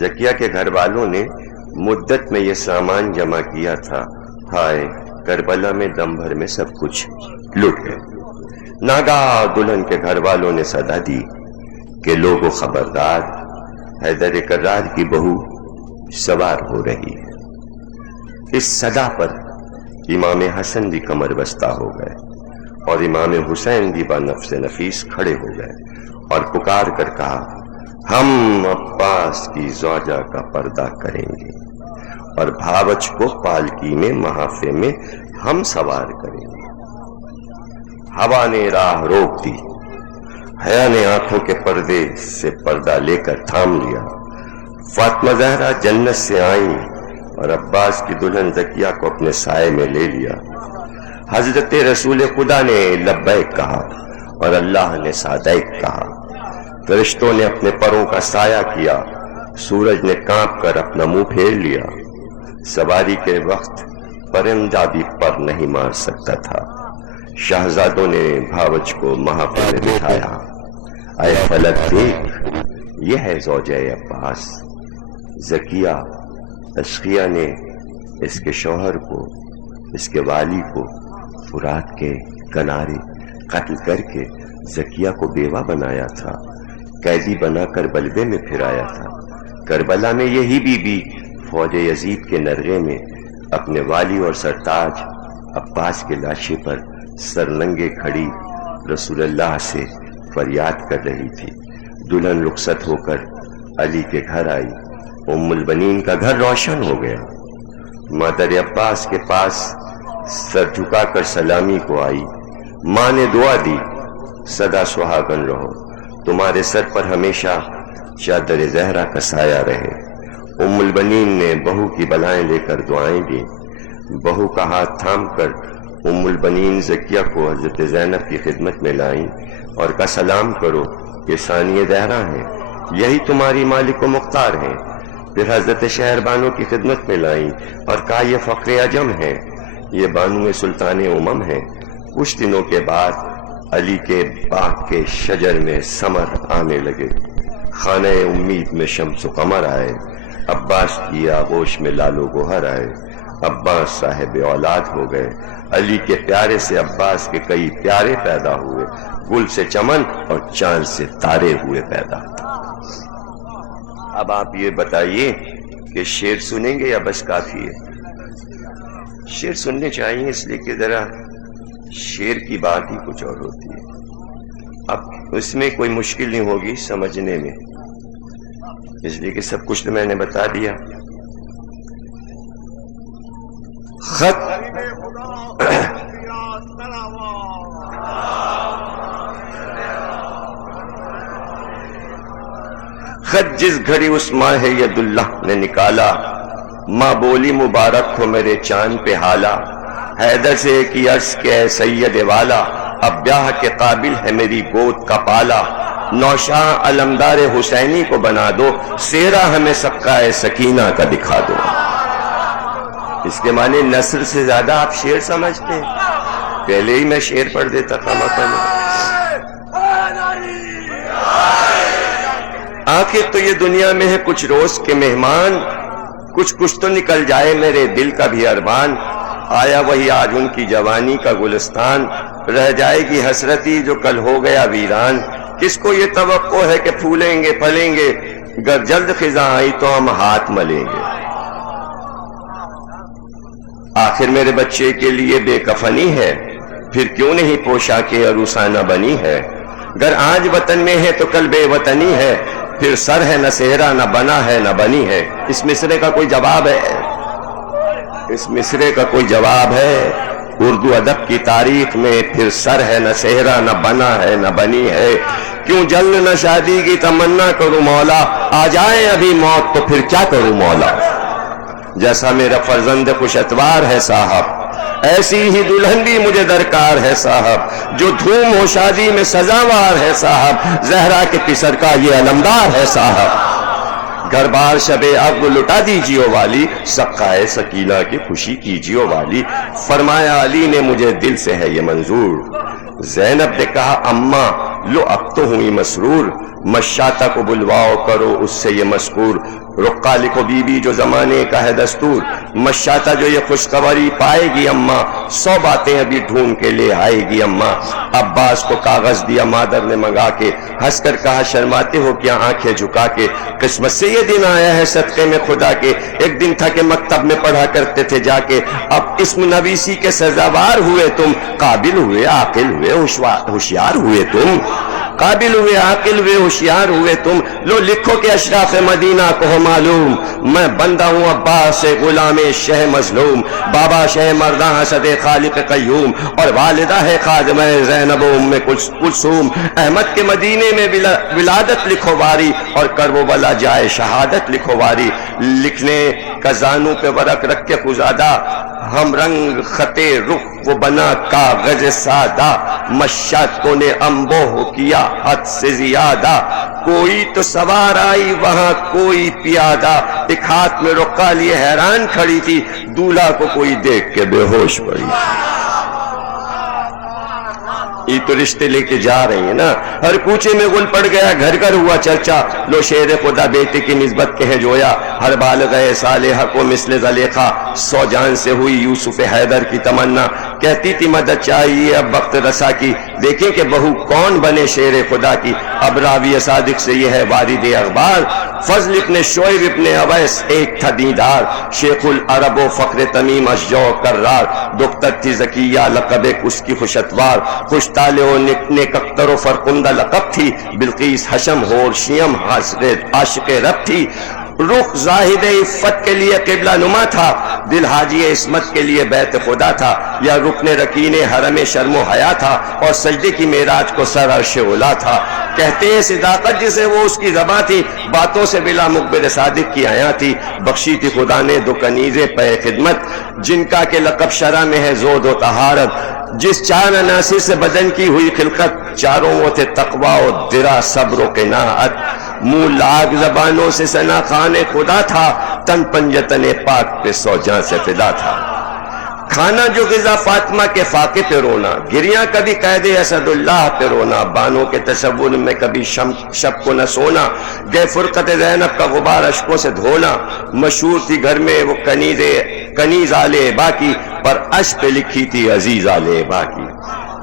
زکیہ کے گھر والوں نے مدت میں یہ سامان جمع کیا تھا۔ ہائے، کربلا میں دم بھر میں سب کچھ لٹ گئے۔ ناگہاں دلہن کے گھر والوں نے صدا دی کہ لوگوں خبردار، حیدر کرار کی بہو سوار ہو رہی ہے۔ اس صدا پر امام حسن بھی کمر بستہ ہو گئے اور امام حسین بھی بنفس نفیس کھڑے ہو گئے اور پکار کر کہا، ہم عباس کی زوجہ کا پردہ کریں گے اور بھاوچ کو پالکی میں محافے میں ہم سوار کریں گے۔ ہوا نے راہ روک دی، حیا نے آنکھوں کے پردے سے پردہ لے کر تھام لیا۔ فاطمہ زہرا جنت سے آئیں اور عباس کی دلہن زکیہ کو اپنے سائے میں لے لیا۔ حضرت رسول خدا نے لبیک کہا اور اللہ نے صادق کہا۔ فرشتوں نے اپنے پروں کا سایہ کیا، سورج نے کانپ کر اپنا منہ پھیر لیا۔ سواری کے وقت پرندہ بھی پر نہیں مار سکتا تھا۔ شہزادوں نے بھاوچ کو محافے میں بٹھایا۔ اے فلک دیکھ، یہ ہے زوجہ عباس۔ زکیہ اشقیہ نے اس کے شوہر کو، اس کے والی کو فرات کے کنارے قتل کر کے زکیہ کو بیوہ بنایا تھا، قیدی بنا کر بلبے میں پھرایا تھا۔ کربلا میں یہی بی بی فوج یزید کے نرغے میں اپنے والی اور سرتاج عباس کے لاشے پر سرننگے کھڑی رسول اللہ سے فریاد کر رہی تھی۔ دلہن رخصت ہو کر علی کے گھر آئی، ام البنین کا گھر روشن ہو گیا۔ مادر عباس کے پاس سر جھکا کر سلامی کو آئی۔ ماں نے دعا دی، سدا سہاگن رہو، تمہارے سر پر ہمیشہ چادر زہرا کا سایہ رہے۔ ام البنین نے بہو کی بلائیں لے کر دعائیں دی۔ بہو کا ہاتھ تھام کر ام البنین زکیہ کو حضرت زینب کی خدمت میں لائیں اور کہا، سلام کرو، یہ ثانیہ زہرا ہیں، یہی تمہاری مالک و مختار ہیں۔ پھر حضرت شہر بانو کی خدمت میں لائیں اور کہا، یہ فخر عجم ہیں، یہ بانو سلطان امم ہیں۔ کچھ دنوں کے بعد علی کے باغ کے شجر میں ثمر آنے لگے، خانہ امید میں شمس و قمر آئے، عباس کی آغوش میں لال و گوہر آئے۔ عباس صاحب اولاد ہو گئے۔ علی کے پیارے سے عباس کے کئی پیارے پیدا ہوئے، گل سے چمن اور چاند سے تارے ہوئے پیدا۔ اب آپ یہ بتائیے کہ شعر سنیں گے یا بس کافی ہے؟ شعر سننے چاہیے، اس لیے کہ ذرا شعر کی بات ہی کچھ اور ہوتی ہے۔ اب اس میں کوئی مشکل نہیں ہوگی سمجھنے میں، اس لیے کہ سب کچھ تو میں نے بتا دیا۔ خط جس گھڑی اس ماہ ید اللہ نے نکالا، ماں بولی مبارک ہو میرے چاند پہ حالا، حیدر سے کی عرض کے اے سید والا، اب بیاہ کے قابل ہے میری گود کا پالا، نوشاہ علمدار حسینی کو بنا دو، سیرا ہمیں سکہ سکینہ کا دکھا دو۔ اس کے معنی نثر سے زیادہ آپ شعر سمجھتے ہیں؟ پہلے ہی میں شعر پڑھ دیتا تھا مطلب۔ آخر تو یہ دنیا میں ہے کچھ روز کے مہمان، کچھ تو نکل جائے میرے دل کا بھی ارمان، آیا وہی آج ان کی جوانی کا گلستان، رہ جائے گی حسرتی جو کل ہو گیا ویران، کس کو یہ توقع ہے کہ پھولیں گے پھلیں گے، گر جلد خزاں آئی تو ہم ہاتھ ملیں گے۔ آخر میرے بچے کے لیے بے کفنی ہے، پھر کیوں نہیں پوشاک عروسانہ بنی ہے، گر آج وطن میں ہے تو کل بے وطنی ہے، پھر سر ہے نہ صحرا نہ بنا ہے نہ بنی ہے۔ اس مصرے کا کوئی جواب ہے؟ اس مصرے کا کوئی جواب ہے؟ اردو ادب کی تاریخ میں پھر سر ہے نہ صحرا نہ بنا ہے نہ بنی ہے، کیوں جلد نہ شادی کی تمنا کروں مولا، آ جائے ابھی موت تو پھر کیا کروں مولا۔ جیسا میرا فرزند خوش اتوار ہے صاحب، ایسی ہی دلہن بھی مجھے درکار ہے صاحب، جو دھوم ہو شادی میں سزاوار ہے صاحب، زہرا کے پسر کا یہ علمدار ہے صاحب، گھر بار شب عقد لٹا دیجیو والی، سقائے سکینہ کی خوشی کیجیو والی، فرمایا علی نے مجھے دل سے ہے یہ منظور، زینب نے کہا اماں لو اب تو ہوئی مسرور، مشاطہ کو بلواؤ کرو اس سے یہ مذکور، رقہ لکھو بی بی جو زمانے کا ہے دستور، مشاطہ جو یہ خوشخبری پائے گی اماں، 100 باتیں ابھی ڈھونڈ کے لے آئے گی اماں، عباس کو کاغذ دیا مادر نے منگا کے، ہنس کر کہا شرماتے ہو کیا آنکھیں جھکا کے، قسمت سے یہ دن آیا ہے صدقے میں خدا کے، ایک دن تھا کہ مکتب میں پڑھا کرتے تھے جا کے، اب اسم نویسی کے سزاوار ہوئے تم، قابل ہوئے عاقل ہوئے ہوشیار ہوئے تم، قابل ہوئے عاقل ہوئے ہوشیار ہوئے تم، لو لکھو کہ اشراف مدینہ کو ہو معلوم، میں بندہ ہوں عباس سے غلام شہ مظلوم، بابا شہ مردہ حسد خالق قیوم، اور والدہ ہے خادمہ زینب و ام کلثوم، احمد کے مدینے میں ولادت لکھو واری، اور کرب و بلا جائے شہادت لکھو واری، لکھنے کا زانو پہ ورق رکھ کے خزادہ، ہم رنگ خطے رخ وہ بنا کاغذ سادہ، مشاطوں نے انبوہ کیا حد سے زیادہ، کوئی تو سوار آئی وہاں کوئی پیادہ، ایک ہاتھ میں رقہ لیے حیران کھڑی تھی، دولہا کو کوئی دیکھ کے بے ہوش پڑی، یہ تو رشتے لے کے جا رہی ہیں نا، ہر کوچے میں گل پڑ گیا گھر گھر ہوا چرچا، لو شیر خدا بیٹے کی نسبت کہیں جویا، ہر بالغ صالحہ کو مثل زلیخا، 100 جان سے ہوئی یوسف حیدر کی تمنا، کہتی تھی مدد چاہیے اب وقت رسا کی، دیکھیں کہ بہو کون بنے شیر خدا کی، اب راوی صادق سے یہ ہے وارد اخبار، فضل ابن شعیب ابن اویس ایک تھا دیندار، شیخ العرب و فخر تمیم اشجع کرار، دختر تھی زکیہ لقب ایک اس کی خوش اتوار، خوش طالع و نیک اختر و فرخندہ لقب تھی، بلقیس حشم ہور شیم عاشق رب تھی، رخ زاہد عفت کے لیے قبلہ نما تھا، دل حاجی عصمت کے لیے بیت خدا تھا، یا رکن رکین حرم شرم و حیا تھا، اور سجدے کی معراج کو سر عرش اولا تھا، کہتے ہیں صداقت جسے وہ اس کی زباں تھی، باتوں سے بلا مقبر صادق کی آیاں تھی، بخشی تھی خدا نے دو کنیزیں پہ خدمت، جن کا کہ لقب شرع میں ہے زہد و طہارت، جس 4 عناصر سے بدن کی ہوئی خلقت، چاروں وہ تھے تقوی و درا صبر و قناعت، منہ لاگ زبانوں سے ثنا خان خدا تھا، تن پنجتن پاک پہ 100 جان سے فدا تھا، کھانا جو غذا فاطمہ کے فاقے پہ رونا، گریاں کبھی قید اسد اللہ پہ رونا، بانوں کے تصور میں کبھی شب کو نہ سونا، گئے فرقت زینب کا غبار اشکوں سے دھونا، مشہور تھی گھر میں وہ کنیز آل ابا کی، پر عش پہ لکھی تھی عزیز آل ابا کی،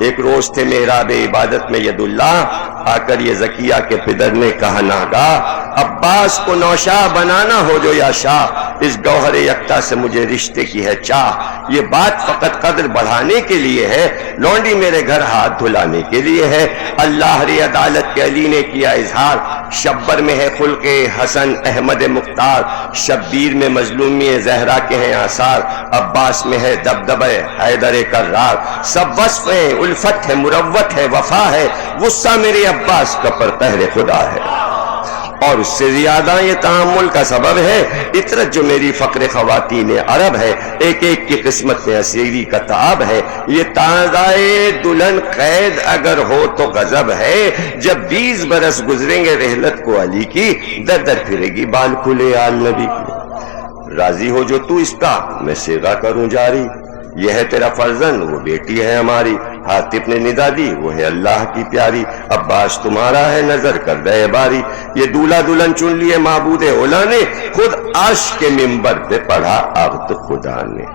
ایک روز تھے محراب عبادت میں ید اللہ، آ کر یہ زکیہ کے پدر نے کہا ناگاہ، عباس کو نوشاہ بنانا ہو جو یا شاہ، اس گوہر یکتا سے مجھے رشتے کی ہے چاہ، یہ بات فقط قدر بڑھانے کے لیے ہے، لونڈی میرے گھر ہاتھ دھلانے کے لیے ہے، اللہ ری عدالت کے علی نے کیا اظہار، شبر میں ہے خلق حسن احمد مختار، شبیر میں مظلومی زہرا کے ہیں آثار، عباس میں ہے دبدبہ حیدر کرار، سب وصف ہیں، الفت ہے، مروت ہے، وفا ہے، غصہ میرے عباس کا پر قہر خدا ہے، اور اس سے زیادہ یہ تحمل کا سبب ہے، اطرت جو میری فقر خواتین عرب ہے، ایک ایک کی قسمت میں اسیری کا تعب ہے، یہ تازہ دلہن قید اگر ہو تو غضب ہے، جب 20 برس گزریں گے رحلت کو علی کی، در در پھرے گی بال کھلے آل نبی کی، راضی ہو جو تو اس کا میں سیغہ کروں جاری، یہ ہے تیرا فرزند وہ بیٹی ہے ہماری، حاطب نے ندا دی وہ ہے اللہ کی پیاری، عباس تمہارا ہے نظر کر دے باری، یہ دولہا دلہن چن لیے معبود اولا نے، خود عرش کے منبر پہ پڑھا عقد خدا نے،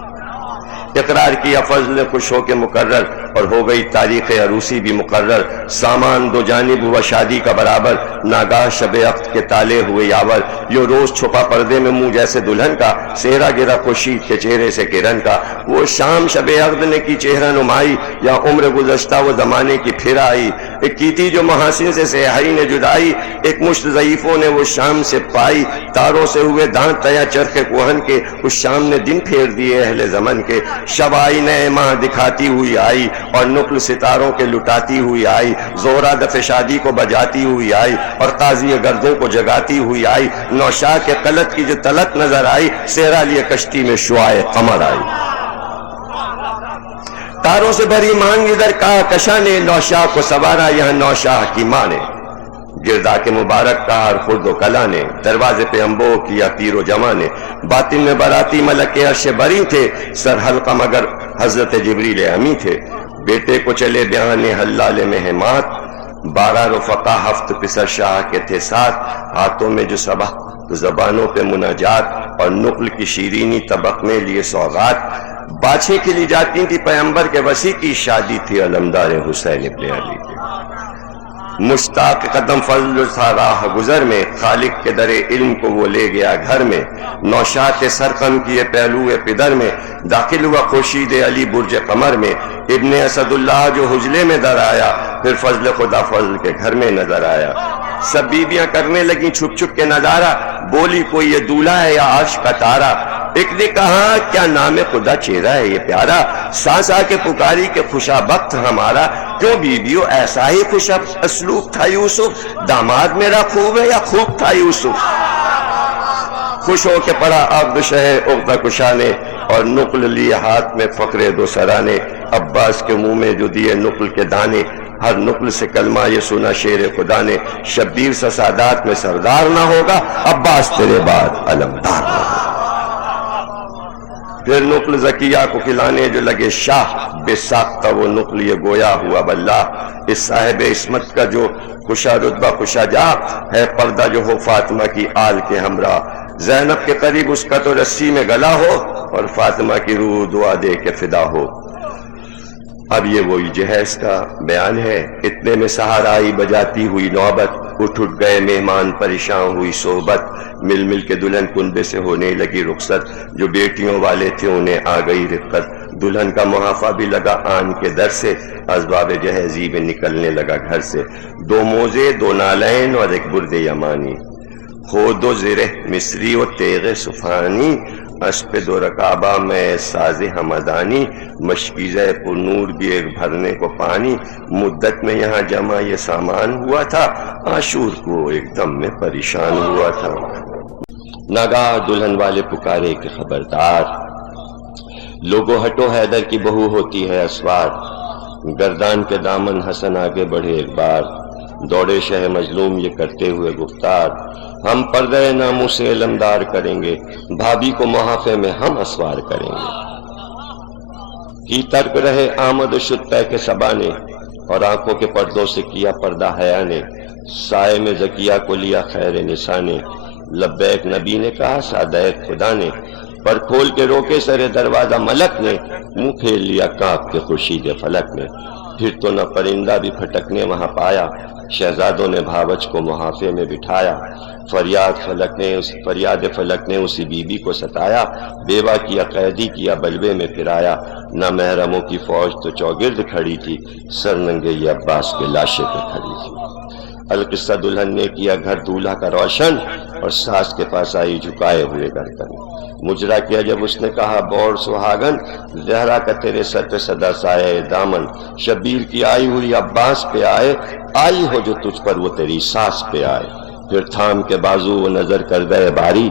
اقرار کیا فضل خوش ہو کے مقرر، اور ہو گئی تاریخ عروسی بھی مقرر، سامان دو جانب ہوا شادی کا برابر، ناگاہ شب عقد کے تالے ہوئے یاور، یہ روز چھپا پردے میں منہ جیسے دلہن کا، سہرا گرا خورشید کے چہرے سے کرن کا، وہ شام شب عقد نے کی چہرہ نمائی، یا عمر گزشتہ وہ زمانے کی پھر آئی، ایک کی تھی جو محاسن سے سیاہی نے جدائی، ایک مشت ضعیفوں نے وہ شام سے پائی، تاروں سے ہوئے دانت تیا چرخ کوہن کے، اس شام نے دن پھیر دیے اہل زمن کے، شب آئی نئے ماہ دکھاتی ہوئی آئی، اور نقل ستاروں کے لٹاتی ہوئی آئی، زہرا دف شادی کو بجاتی ہوئی آئی اور قاضی گردوں کو جگاتی ہوئی آئی، نوشاہ کے قلت کی جو تلت نظر آئی، صحرا لیے کشتی میں شعاع قمر آئی۔ تاروں سے بھری مانگ ادھر کہا کشاں نے، نوشاہ کو سوارا یہاں نوشاہ کی ماں نے، گردا کے مبارک کا ہر خرد و کلا نے، دروازے پہ انبو کیا پیر و جمع نے، باطن میں براتی ملک عرش بری تھے، سر حلقہ مگر حضرت جبریل امی تھے، بیٹے کو چلے بیانے حلال مہمات، 12 رفقا ہفت پسر شاہ کے تھے ساتھ، ہاتھوں میں جو صبح زبانوں پہ مناجات اور نقل کی شیرینی طبق میں لیے سوغات، باچھیں کھلی جاتی تھی پیغمبر کے وسیع کی شادی تھی علمدار حسین ابن علی کی، مشتاق قدم فضل تھا راہ گزر میں، خالق کے در علم کو وہ لے گیا گھر میں، نوشاہ کے سرقم کیے پہلو پدر میں، داخل ہوا خورشید علی برج قمر میں، ابن اسد اللہ جو حجلے میں در آیا، پھر فضل خدا فضل کے گھر میں نظر آیا، سب بیویاں کرنے لگیں چھپ چھپ کے نظارہ، بولی کوئی یہ دولہا ہے یا عرش کا تارا، ایک نے کہا کیا نام خدا چہرہ ہے یہ پیارا، سانس آ کے پکاری کہ خوشا بخت ہمارا، کیوں بیویو ایسا ہی خوش اسلوب تھا یوسف، داماد میرا خوب ہے یا خوب تھا یوسف، خوش ہو کے پڑھا عبد شہ عقدہ کشا نے، اور نقل لیے ہاتھ میں فقر دو سرا نے، عباس کے منہ میں جو دیے نقل کے دانے، ہر نقل سے کلمہ یہ سنا شیر خدا نے، شبیر سا سادات میں سردار نہ ہوگا، عباس تیرے بعد علمدار نہ ہوگا، پھر نقل زکیہ کو کھلانے جو لگے شاہ، بے ساختہ وہ نقل یہ گویا ہوا باللہ، اس صاحب عصمت کا جو خوشا رتبہ خوشا جا ہے، پردہ جو ہو فاطمہ کی آل کے ہمراہ، زینب کے قریب اس کا تو رسی میں گلا ہو، اور فاطمہ کی روح دعا دے کے فدا ہو۔ اب یہ وہی جہیز کا بیان ہے، اتنے میں سہارائی بجاتی ہوئی نوبت، اٹھ گئے مہمان پریشان ہوئی صحبت، مل مل کے دلہن کنبے سے ہونے لگی رخصت، جو بیٹیوں والے تھے انہیں آ گئی رفقت، دلہن کا محافہ بھی لگا آن کے در سے، اسباب جہیزی میں نکلنے لگا گھر سے، 2 موزے 2 نالین اور 1 برد یمانی، خود و زرہ مصری و تیغ صفانی، اسپ 2 رکابہ میں ساز ہمدانی، مشکیزہ پر نور بھی ایک بھرنے کو پانی، مدت میں یہاں جمع یہ سامان ہوا تھا، عاشور کو ایک دم میں پریشان ہوا تھا، ناگاہ دلہن والے پکارے کہ خبردار، لوگو ہٹو حیدر کی بہو ہوتی ہے اسوار، گردان کے دامن حسن آگے بڑھے ایک بار، دوڑے شہ مظلوم یہ کرتے ہوئے گفتار، ہم پردہ ناموں سے علمدار کریں گے، بھابھی کو محافے میں ہم اسوار کریں گے، کی ترک رہے آمد و شد پہ کے صبا نے، اور آنکھوں کے پردوں سے کیا پردہ حیا نے، سائے میں زکیہ کو لیا خیر نساء نے، لبیک نبی نے کہا سعدیک خدا نے، پر کھول کے روکے سر دروازہ ملک نے، منہ پھیر لیا کانپ کے خورشید فلک نے، پھر تو نہ پرندہ بھی پھٹکنے وہاں پایا، شہزادوں نے بھاوچ کو محافے میں بٹھایا، فریاد فلک نے اسی بی بی کو ستایا، بیوہ کیا قیدی کیا بلوے میں پھرایا، نہ محرموں کی فوج تو چوگرد کھڑی تھی، سر ننگے یہ عباس کے لاشے پہ کھڑی تھی، القصہ دلہن نے کیا گھر دولہا کا روشن، اور ساس کے پاس آئی جھکائے ہوئے گردن، مجرا کیا جب اس نے کہا بور سہاگن، زہرا کا تیرے سر پہ صدا سایہ دامن، شبیر کی آئی ہوئی عباس پہ آئے، آئی ہو جو تجھ پر وہ تیری ساس پہ آئے، پھر تھام کے بازو وہ نظر کر دے باری،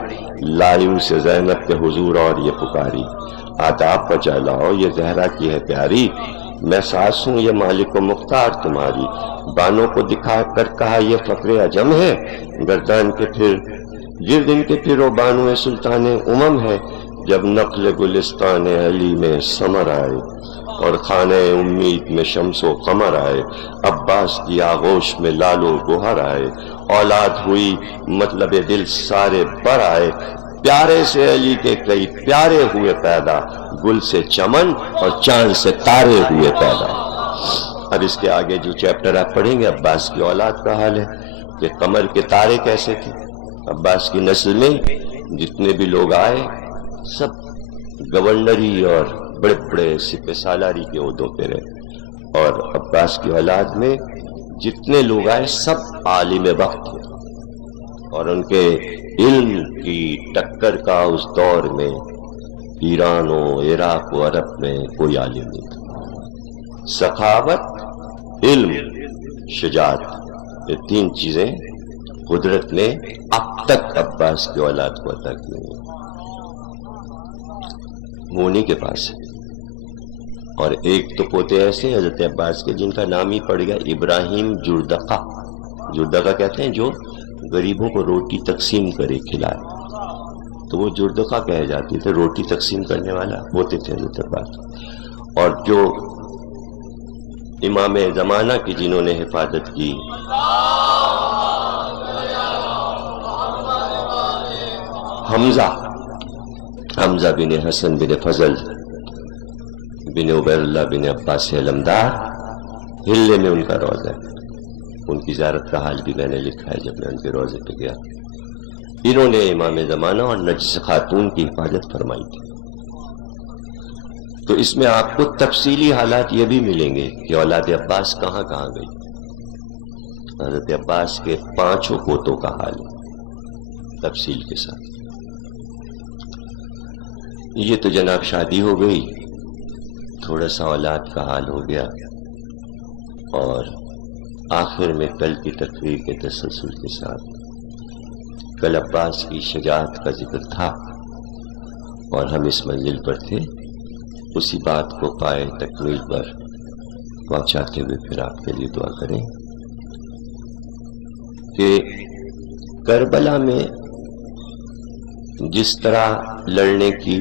لائیو سے زینب کے حضور اور یہ پکاری، آداب بجا لاؤ یہ زہرا کی ہے پیاری، میں ساس ہوں یہ مالک و مختار تمہاری، بانوں کو دکھا کر کہا یہ فقر عجم ہے، گردان کے پھر گرد ان کے پھر و بانو سلطان امم ہے، جب نقل گلستان علی میں سمر آئے، اور خانہ امید میں شمس و قمر آئے، عباس کی آغوش میں لال و گوہر آئے، اولاد ہوئی مطلب دل سارے بر آئے، پیارے سے علی کے کئی پیارے ہوئے پیدا، گل سے چمن اور چاند سے تارے ہوئے پیدا۔ اب اس کے آگے جو چیپٹر آپ پڑھیں گے عباس کی اولاد کا حال ہے کہ قمر کے تارے کیسے تھے، عباس کی نسل میں جتنے بھی لوگ آئے سب گورنری اور بڑے بڑے سپہ سالاری کے عہدوں پہ رہے، اور عباس کی اولاد میں جتنے لوگ آئے سب عالم وقت تھے، اور ان کے علم کی ٹکر کا اس دور میں ایران و عراق و عرب میں کوئی عالم نہیں تھا۔ سخاوت، علم، شجاعت، یہ تین چیزیں قدرت نے اب تک عباس کی اولاد کو عطا کی ہیں، وہ انہی کے پاس ہے۔ اور ایک تو پوتے ایسے حضرت عباس کے جن کا نام ہی پڑ گیا ابراہیم جردقہ۔ جردقہ کہتے ہیں جو غریبوں کو روٹی تقسیم کرے، کھلائے، تو وہ جردقہ کہے جاتے تھے، روٹی تقسیم کرنے والا ہوتے تھے حضرت عباس۔ اور جو امام زمانہ کی جنہوں نے حفاظت کی، حمزہ بن حسن بن فضل بن عبید اللہ بن عباس علمدار، ہلے میں ان کا روضہ ہے، ان کی زیارت کا حال بھی میں نے لکھا ہے جب میں ان کے روضے پہ گیا۔ انہوں نے امام زمانہ اور نجس خاتون کی حفاظت فرمائی تھی۔ تو اس میں آپ کو تفصیلی حالات یہ بھی ملیں گے کہ اولاد عباس کہاں کہاں گئی۔ حضرت عباس کے 5 پوتوں کا حال ہے تفصیل کے ساتھ۔ یہ تو جناب شادی ہو گئی، تھوڑا سا اولاد کا حال ہو گیا، اور آخر میں کل کی تقریر کے تسلسل کے ساتھ کل عباس کی شجاعت کا ذکر تھا، اور ہم اس منزل پر تھے، اسی بات کو پائے تکمیل پر پہنچاتے ہوئے پھر آپ کے لیے دعا کریں کہ کربلا میں جس طرح لڑنے کی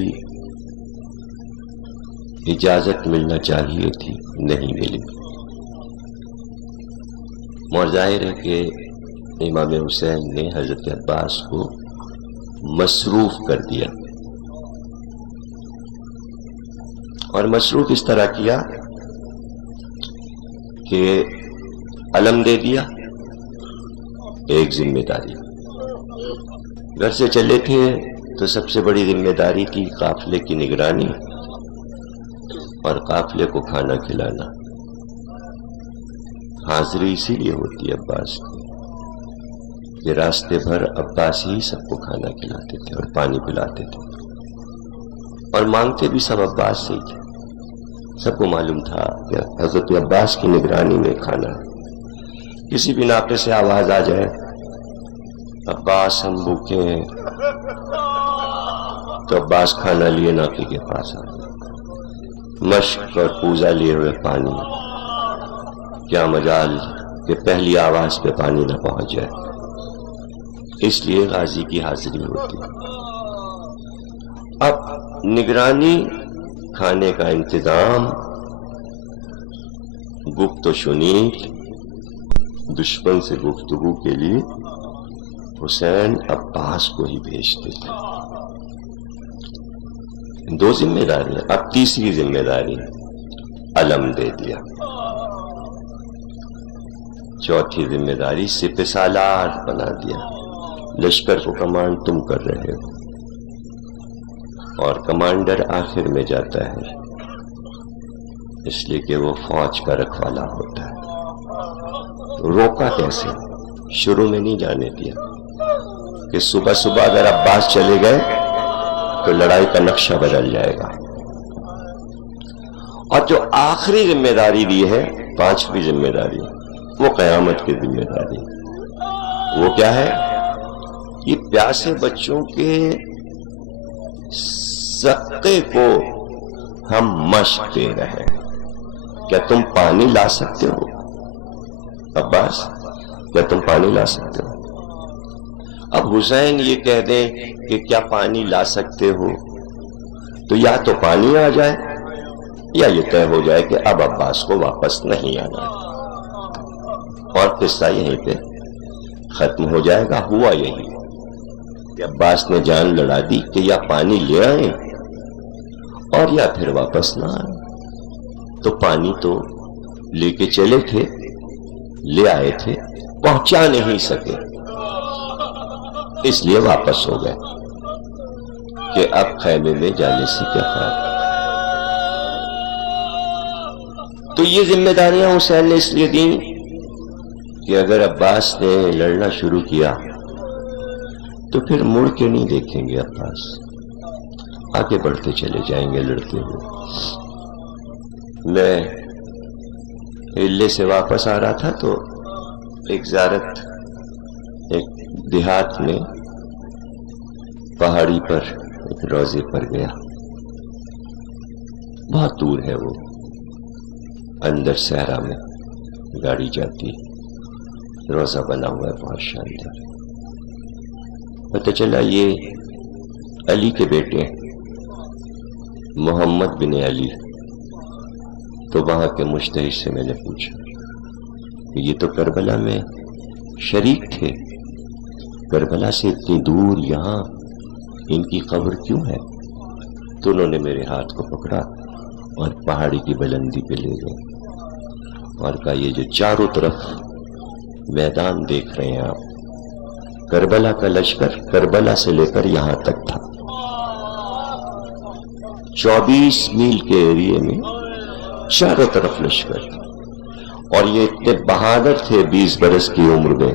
اجازت ملنا چاہیے تھی نہیں ملی، اور ظاہر ہے کہ امام حسین نے حضرت عباس کو مصروف کر دیا، اور مصروف اس طرح کیا کہ علم دے دیا، ایک ذمہ داری، گھر سے چلے تھے تو سب سے بڑی ذمہ داری تھی قافلے کی نگرانی اور قافلے کو کھانا کھلانا۔ حاضری اسی لیے ہوتی ہے عباس کی کہ راستے بھر عباس ہی سب کو کھانا کھلاتے تھے اور پانی پلاتے تھے، اور مانگتے بھی سب عباس سے ہی تھے۔ سب کو معلوم تھا کہ حضرت عباس کی نگرانی میں کھانا ہے۔ کسی بھی ناقے سے آواز آ جائے عباس ہم بھوکے ہیں، تو عباس کھانا لیے ناقے کے پاس آ گئے، مشق اور پوزا لیے ہوئے پانی، کیا مجال کہ پہلی آواز پہ پانی نہ پہنچ جائے، اس لیے غازی کی حاضری ہوتی۔ اب نگرانی، کھانے کا انتظام، گفت و شنید، دشمن سے گفتگو کے لیے حسین عباس کو ہی بھیجتے تھے۔ 2 ذمہ داریاں، اب تیسری ذمہ داری علم دے دیا، چوتھی ذمہ داری سپہ سالار بنا دیا، لشکر کو کمانڈ تم کر رہے ہو، اور کمانڈر آخر میں جاتا ہے اس لیے کہ وہ فوج کا رکھوالا ہوتا ہے۔ روکا کیسے؟ شروع میں نہیں جانے دیا کہ صبح صبح اگر عباس چلے گئے تو لڑائی کا نقشہ بدل جائے گا۔ اور جو آخری ذمہ داری دی ہے، 5ویں ذمہ داری، وہ قیامت کی ذمہ داری، وہ کیا ہے؟ یہ پیاسے بچوں کے سقے کو ہم مشق دے رہے ہیں۔ کیا تم پانی لا سکتے ہو عباس؟ کیا تم پانی لا سکتے ہو؟ اب حسین یہ کہہ دیں کہ کیا پانی لا سکتے ہو، تو یا تو پانی آ جائے یا یہ طے ہو جائے کہ اب عباس کو واپس نہیں آنا، اور قصہ یہیں پہ ختم ہو جائے گا۔ ہوا یہی کہ عباس نے جان لڑا دی کہ یا پانی لے آئیں اور یا پھر واپس نہ آئیں۔ تو پانی تو لے کے چلے تھے، لے آئے تھے، پہنچا نہیں سکے، اس لیے واپس ہو گئے کہ اب خیمے میں جانے سے کیا فائدہ۔ تو یہ ذمہ داریاں حسین نے اس لیے دیں کہ اگر عباس نے لڑنا شروع کیا تو پھر مڑ کے نہیں دیکھیں گے عباس، آگے بڑھتے چلے جائیں گے لڑتے ہوئے۔ میں ہلے سے واپس آ رہا تھا تو ایک زیارت ایک دیہات میں پہاڑی پر ایک روزے پر گیا. بہت دور ہے وہ، اندر صحرا میں گاڑی جاتی، روزہ بنا ہوا ہے بہت شاندار. پتہ چلا یہ علی کے بیٹے محمد بن علی. تو وہاں کے مشتہر سے میں نے پوچھا کہ یہ تو کربلا میں شریک تھے، کربلا سے اتنی دور یہاں ان کی قبر کیوں ہے؟ تو انہوں نے میرے ہاتھ کو پکڑا اور پہاڑی کی بلندی پہ لے گئے اور کہا یہ جو چاروں طرف میدان دیکھ رہے ہیں آپ، کربلا کا لشکر کربلا سے لے کر یہاں تک تھا. 24 میل کے ایریے میں چاروں طرف لشکر، اور یہ اتنے بہادر تھے 20 برس کی عمر میں.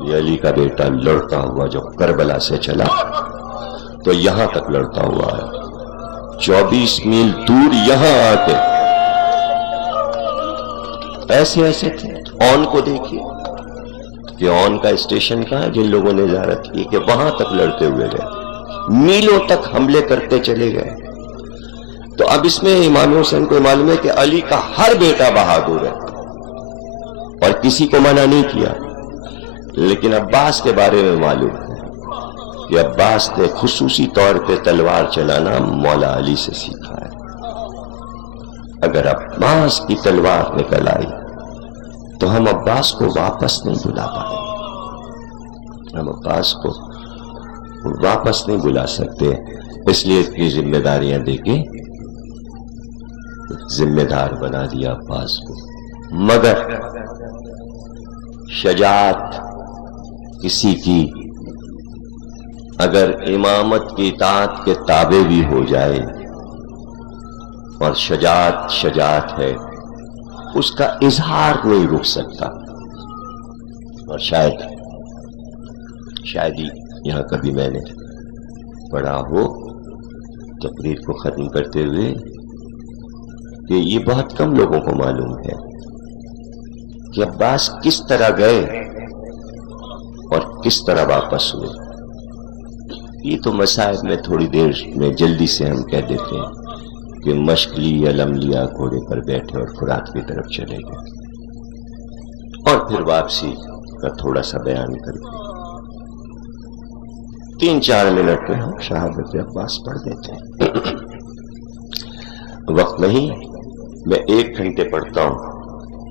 یہ علی کا بیٹا لڑتا ہوا جو کربلا سے چلا تو یہاں تک لڑتا ہوا ہے، 24 میل دور یہاں آ کے. ایسے ایسے تھے. اون کو دیکھیے کہ اون کا اسٹیشن کہاں ہے، جن لوگوں نے زیارت کی کہ وہاں تک لڑتے ہوئے گئے، میلوں تک حملے کرتے چلے گئے. تو اب اس میں امام حسین کو معلوم ہے کہ علی کا ہر بیٹا بہادر ہے اور کسی کو منع نہیں کیا. لیکن عباس کے بارے میں معلوم ہے کہ عباس نے خصوصی طور پہ تلوار چلانا مولا علی سے سیکھا ہے. اگر عباس کی تلوار نکل آئی تو ہم عباس کو واپس نہیں بلا پائیں، ہم عباس کو واپس نہیں بلا سکتے. اس لیے اتنی ذمہ داریاں دے کے ذمہ دار بنا دیا عباس کو. مگر شجاعت کسی کی اگر امامت کی اطاعت کے تابع بھی ہو جائے، اور شجاعت شجاعت ہے، اس کا اظہار نہیں رک سکتا. اور شاید ہی یہاں کبھی میں نے پڑھا ہو تقریر کو ختم کرتے ہوئے کہ یہ بہت کم لوگوں کو معلوم ہے کہ عباس کس طرح گئے اور کس طرح واپس ہوئے. یہ تو مسائل میں تھوڑی دیر میں جلدی سے ہم کہہ دیتے ہیں کہ مشق لی، علم لیا، گھوڑے پر بیٹھے اور فرات کی طرف چلے گئے، اور پھر واپسی کا تھوڑا سا بیان کر کے 3-4 منٹ میں ہم شہادت عباس پڑھ دیتے ہیں. وقت نہیں، میں 1 گھنٹے پڑھتا ہوں.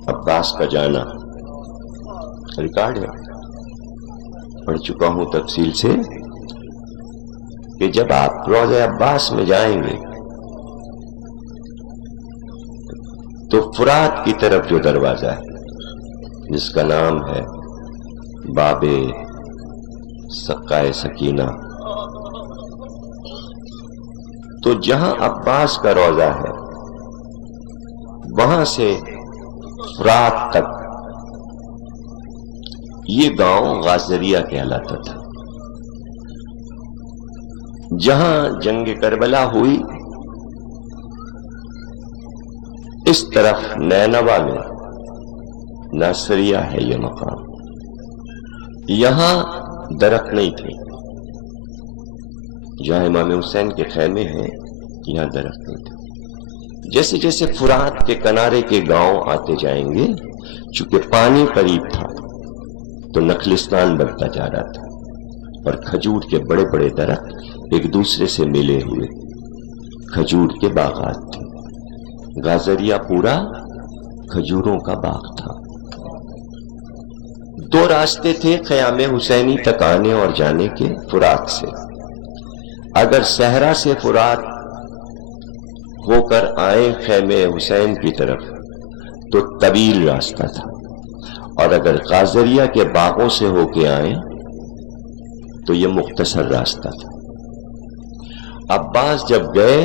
عباس کا جانا ریکارڈ ہے، پڑھ چکا ہوں تفصیل سے کہ جب آپ روضہ عباس میں جائیں گے تو فرات کی طرف جو دروازہ ہے جس کا نام ہے باب سقائے سکینہ، تو جہاں عباس کا روضہ ہے وہاں سے فرات تک یہ گاؤں غازریہ کہلاتا تھا. جہاں جنگ کربلا ہوئی اس طرف نینوا میں ناصریہ ہے یہ مقام. یہاں درخت نہیں تھے، جہاں امام حسین کے خیمے ہیں یہاں درخت نہیں تھے. جیسے جیسے فرات کے کنارے کے گاؤں آتے جائیں گے، چونکہ پانی قریب تھا تو نخلستان بنتا جا رہا تھا، اور کھجور کے بڑے بڑے درخت ایک دوسرے سے ملے ہوئے کھجور کے باغات تھے. غازریہ پورا کھجوروں کا باغ تھا. 2 راستے تھے خیام حسینی تک آنے اور جانے کے فرات سے. اگر صحرا سے فرات ہو کر آئیں خیمے حسین کی طرف تو طویل راستہ تھا، اور اگر غازریہ کے باغوں سے ہو کے آئیں تو یہ مختصر راستہ تھا. عباس جب گئے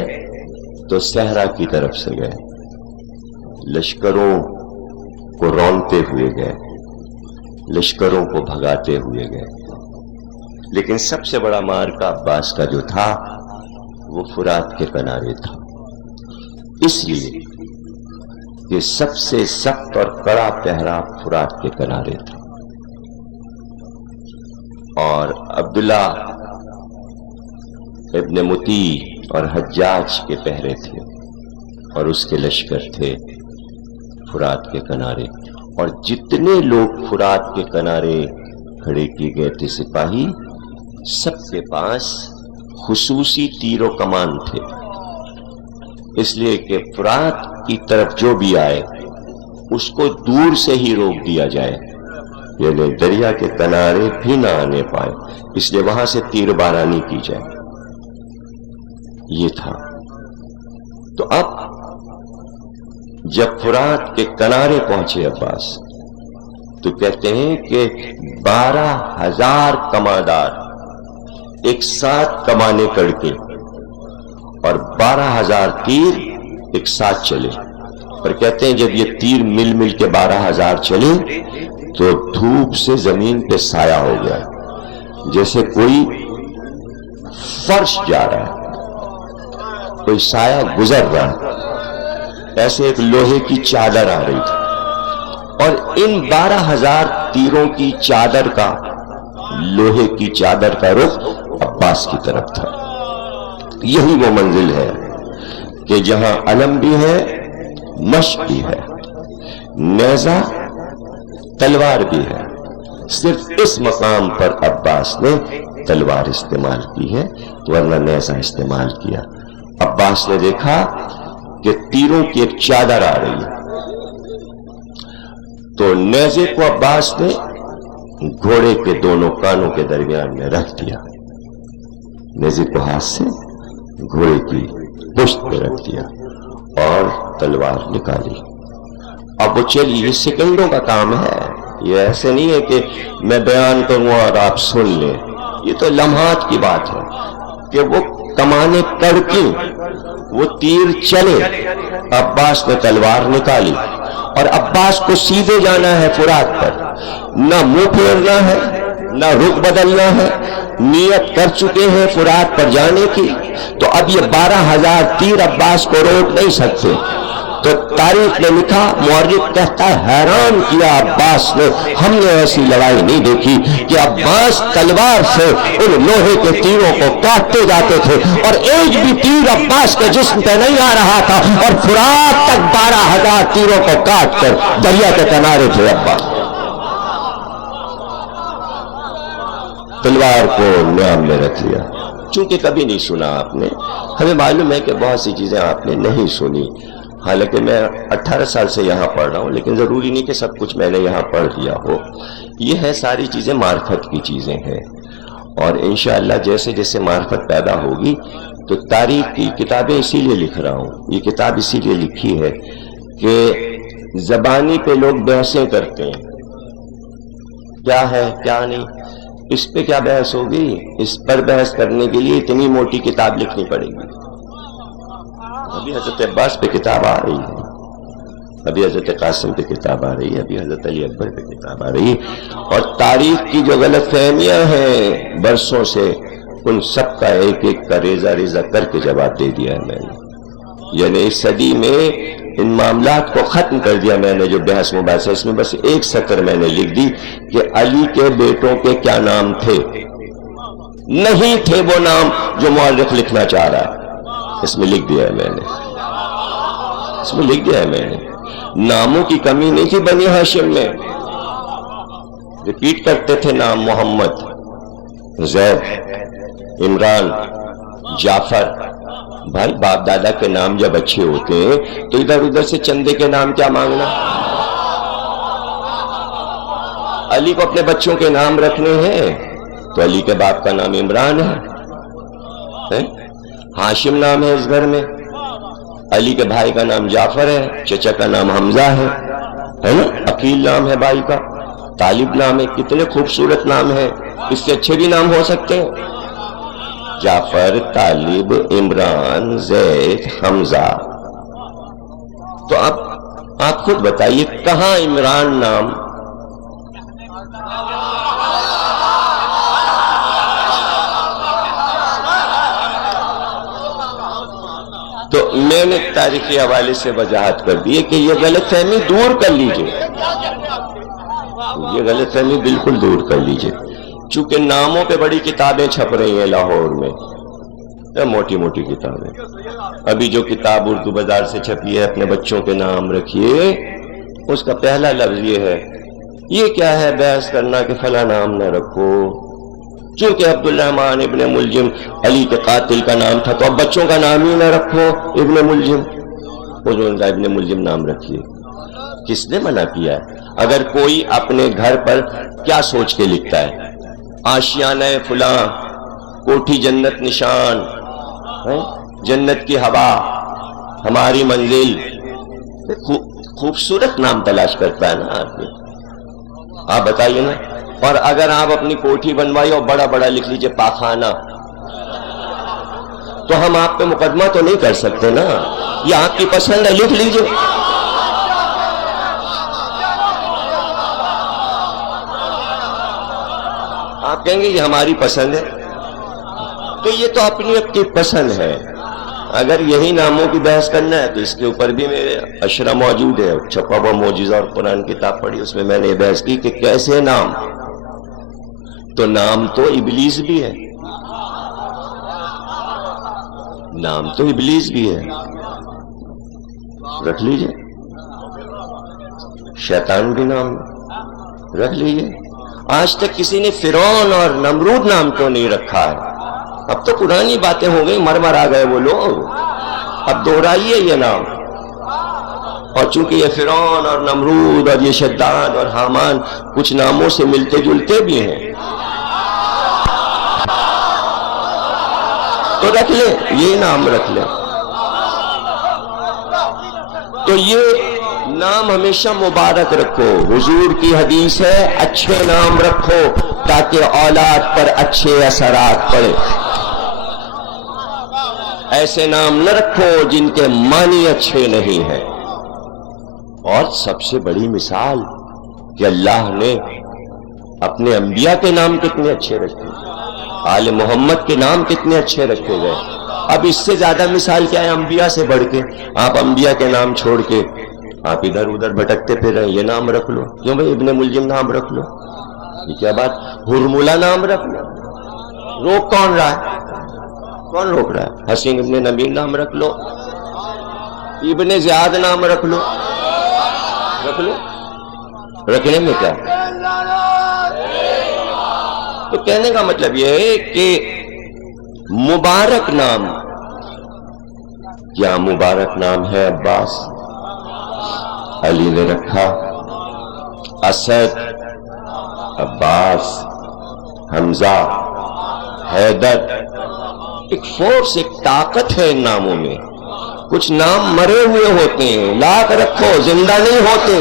تو صحرا کی طرف سے گئے، لشکروں کو رونتے ہوئے گئے، لشکروں کو بھگاتے ہوئے گئے. لیکن سب سے بڑا معرکہ عباس کا جو تھا وہ فرات کے کنارے تھا. اس لیے کہ سب سے سخت اور کڑا پہرا فرات کے کنارے تھا، اور عبداللہ ابن متی اور حجاج کے پہرے تھے، اور اس کے لشکر تھے فرات کے کنارے، اور جتنے لوگ فرات کے کنارے کھڑے کیے گئے تھے سپاہی، سب کے پاس خصوصی تیر و کمان تھے، اس لیے کہ فرات کی طرف جو بھی آئے اس کو دور سے ہی روک دیا جائے، یعنی دریا کے کنارے بھی نہ آنے پائے، اس لیے وہاں سے تیر بارانی کی جائے، یہ تھا۔ تو اب جب فرات کے کنارے پہنچے عباس تو کہتے ہیں کہ 12,000 کماندار ایک ساتھ کمانے کڑکے اور 12,000 تیر ایک ساتھ چلے، اور کہتے ہیں جب یہ تیر مل مل کے 12,000 چلے تو دھوپ سے زمین پہ سایہ ہو گیا، جیسے کوئی فرش جا رہا ہے، کوئی سایہ گزر رہا ہے، ایسے ایک لوہے کی چادر آ رہی تھی، اور ان 12,000 تیروں کی چادر کا، لوہے کی چادر کا رخ عباس کی طرف تھا۔ یہی وہ منزل ہے کہ جہاں علم بھی ہے، مشق بھی ہے، نیزہ تلوار بھی ہے، صرف اس مقام پر عباس نے تلوار استعمال کی ہے، ورنہ نیزہ استعمال کیا۔ عباس نے دیکھا کہ تیروں کی ایک چادر آ رہی ہے، تو نیزے کو عباس نے گھوڑے کے دونوں کانوں کے درمیان میں رکھ دیا، نیزے کو ہاتھ سے گھوڑے کی پشت پہ رکھ دیا اور تلوار نکالی۔ اب وہ چلی، یہ سیکنڈوں کا کام ہے، یہ ایسے نہیں ہے کہ میں بیان کروں اور آپ سن لیں، یہ تو لمحات کی بات ہے کہ وہ کمانے کڑکی، وہ تیر چلے، عباس نے تلوار نکالی، اور عباس کو سیدھے جانا ہے فرات پر، نہ منہ پھیرنا ہے نہ رخ بدلنا ہے، نیت کر چکے ہیں فرات پر جانے کی، تو اب یہ 12,000 تیر عباس کو روک نہیں سکتے۔ تو تاریخ نے لکھا، مورخ کہتا ہے حیران کیا عباس نے، ہم نے ایسی لڑائی نہیں دیکھی کہ عباس تلوار سے ان لوہے کے تیروں کو کاٹتے جاتے تھے، اور ایک بھی تیر عباس کے جسم پہ نہیں آ رہا تھا، اور فرات تک 12,000 تیروں کو کاٹ کر دریا کے کنارے تھے عباس۔ تلوار کو نیام میں رکھ لیا، چونکہ کبھی نہیں سنا آپ نے، ہمیں معلوم ہے کہ بہت سی چیزیں آپ نے نہیں سنی، حالانکہ میں 18 سال سے یہاں پڑھ رہا ہوں، لیکن ضروری نہیں کہ سب کچھ میں نے یہاں پڑھ لیا ہو، یہ ہے ساری چیزیں معرفت کی چیزیں ہیں، اور انشاءاللہ جیسے جیسے معرفت پیدا ہوگی تو تاریخ کی کتابیں اسی لیے لکھ رہا ہوں، یہ کتاب اسی لیے لکھی ہے کہ زبانی پہ لوگ بحثیں کرتے ہیں، کیا ہے کیا نہیں، اس پہ کیا بحث ہوگی، اس پر بحث کرنے کے لیے اتنی موٹی کتاب لکھنی پڑے گی۔ ابھی حضرت عباس پہ کتاب آ رہی ہے، ابھی حضرت قاسم پہ کتاب آ رہی ہے، ابھی حضرت علی اکبر پہ کتاب آ رہی ہے، اور تاریخ کی جو غلط فہمیاں ہیں برسوں سے، ان سب کا ایک ایک کا ریزہ ریزہ کر کے جواب دے دیا ہے میں نے، یعنی اس صدی میں ان معاملات کو ختم کر دیا میں نے، جو بحث مباحث ہے اس میں بس ایک سطر میں نے لکھ دی کہ علی کے بیٹوں کے کیا نام تھے، نہیں تھے وہ نام جو مورخ لکھنا چاہ رہا ہے، اس میں لکھ دیا ہے میں نے، اس میں لکھ دیا ہے میں نے، ناموں کی کمی نہیں تھی بنی ہاشم میں، ریپیٹ کرتے تھے نام، محمد، زید، عمران، جعفر۔ بھائی باپ دادا کے نام جب اچھے ہوتے ہیں تو ادھر ادھر سے چندے کے نام کیا مانگنا، علی کو اپنے بچوں کے نام رکھنے ہیں تو علی کے باپ کا نام عمران ہے، ہاشم نام ہے اس گھر میں، علی کے بھائی کا نام جعفر ہے، چچا کا نام حمزہ ہے نا، عقیل نام ہے بھائی کا، طالب نام ہے، کتنے خوبصورت نام ہیں، اس سے اچھے بھی نام ہو سکتے ہیں، جعفر، طالب، عمران، زید، حمزہ۔ تو اب آپ خود بتائیے کہاں عمران نام، تو میں نے تاریخی حوالے سے وضاحت کر دی ہے کہ یہ غلط فہمی دور کر لیجئے، یہ غلط فہمی بالکل دور کر لیجئے. چونکہ ناموں پہ بڑی کتابیں چھپ رہی ہیں لاہور میں، موٹی موٹی کتابیں. ابھی جو کتاب اردو بازار سے چھپی ہے اپنے بچوں کے نام رکھیے، اس کا پہلا لفظ یہ ہے، یہ کیا ہے بحث کرنا کہ فلاں نام نہ رکھو. چونکہ عبدالرحمن ابن ملجم علی کے قاتل کا نام تھا تو اب بچوں کا نام ہی نہ رکھو ابن ملجم، حضور کا ابن ملجم نام رکھیے. کس نے منع کیا ہے؟ اگر کوئی اپنے گھر پر کیا سوچ کے لکھتا ہے، آشیانہ فلاں، کوٹھی جنت نشان، جنت کی ہوا، ہماری منزل، خوبصورت نام تلاش کرتا ہے نا آدمی. آپ بتائیے نا. اور اگر آپ اپنی کوٹھی بنوائی اور بڑا بڑا لکھ لیجئے پاخانہ، تو ہم آپ پہ مقدمہ تو نہیں کر سکتے نا. یہ آپ کی پسند ہے، لکھ لیجئے. آپ کہیں گے یہ ہماری پسند ہے، تو یہ تو اپنی اپنی پسند ہے. اگر یہی ناموں کی بحث کرنا ہے تو اس کے اوپر بھی میرے اشرا موجود ہے، چھپا ہوا معجزہ اور قرآن کتاب پڑھی، اس میں میں نے یہ بحث کی کہ کیسے نام. تو نام تو ابلیس بھی ہے، نام تو ابلیس بھی ہے، رکھ لیجئے. شیطان بھی نام رکھ لیجئے. آج تک کسی نے فرعون اور نمرود نام کیوں نہیں رکھا ہے؟ اب تو پرانی باتیں ہو گئی، مر آ گئے وہ لوگ. اب دوہرائیے یہ نام. اور چونکہ یہ فرعون اور نمرود اور یہ شداد اور حامان کچھ ناموں سے ملتے جلتے بھی ہیں، تو رکھ لیں، یہ نام رکھ لیں. تو یہ نام ہمیشہ مبارک رکھو. حضور کی حدیث ہے اچھے نام رکھو تاکہ اولاد پر اچھے اثرات پڑے. ایسے نام نہ رکھو جن کے معنی اچھے نہیں ہیں. اور سب سے بڑی مثال کہ اللہ نے اپنے انبیاء کے نام کتنے اچھے رکھے، آل محمد کے نام کتنے اچھے رکھے گئے. اب اس سے زیادہ مثال کیا ہے انبیاء سے بڑھ کے؟ آپ انبیاء کے نام چھوڑ کے آپ ادھر ادھر بھٹکتے پھر رہے ہیں. یہ نام رکھ لو. کیوں بھائی؟ ابن ملجم نام رکھ لو. یہ کیا بات؟ ہرملہ نام رکھ لو. روک کون رہا ہے؟ کون روک رہا ہے؟ حسین ابن نبیل نام رکھ لو، ابن زیاد نام رکھ لو. رکھ لو، رکھنے میں کیا؟ تو کہنے کا مطلب یہ ہے کہ مبارک نام، کیا مبارک نام ہے عباس؟ علی نے رکھا. اسد، عباس، حمزہ، حیدر، ایک فورس، ایک طاقت ہے ان ناموں میں. کچھ نام مرے ہوئے ہوتے ہیں، لاکھ رکھو، زندہ نہیں ہوتے.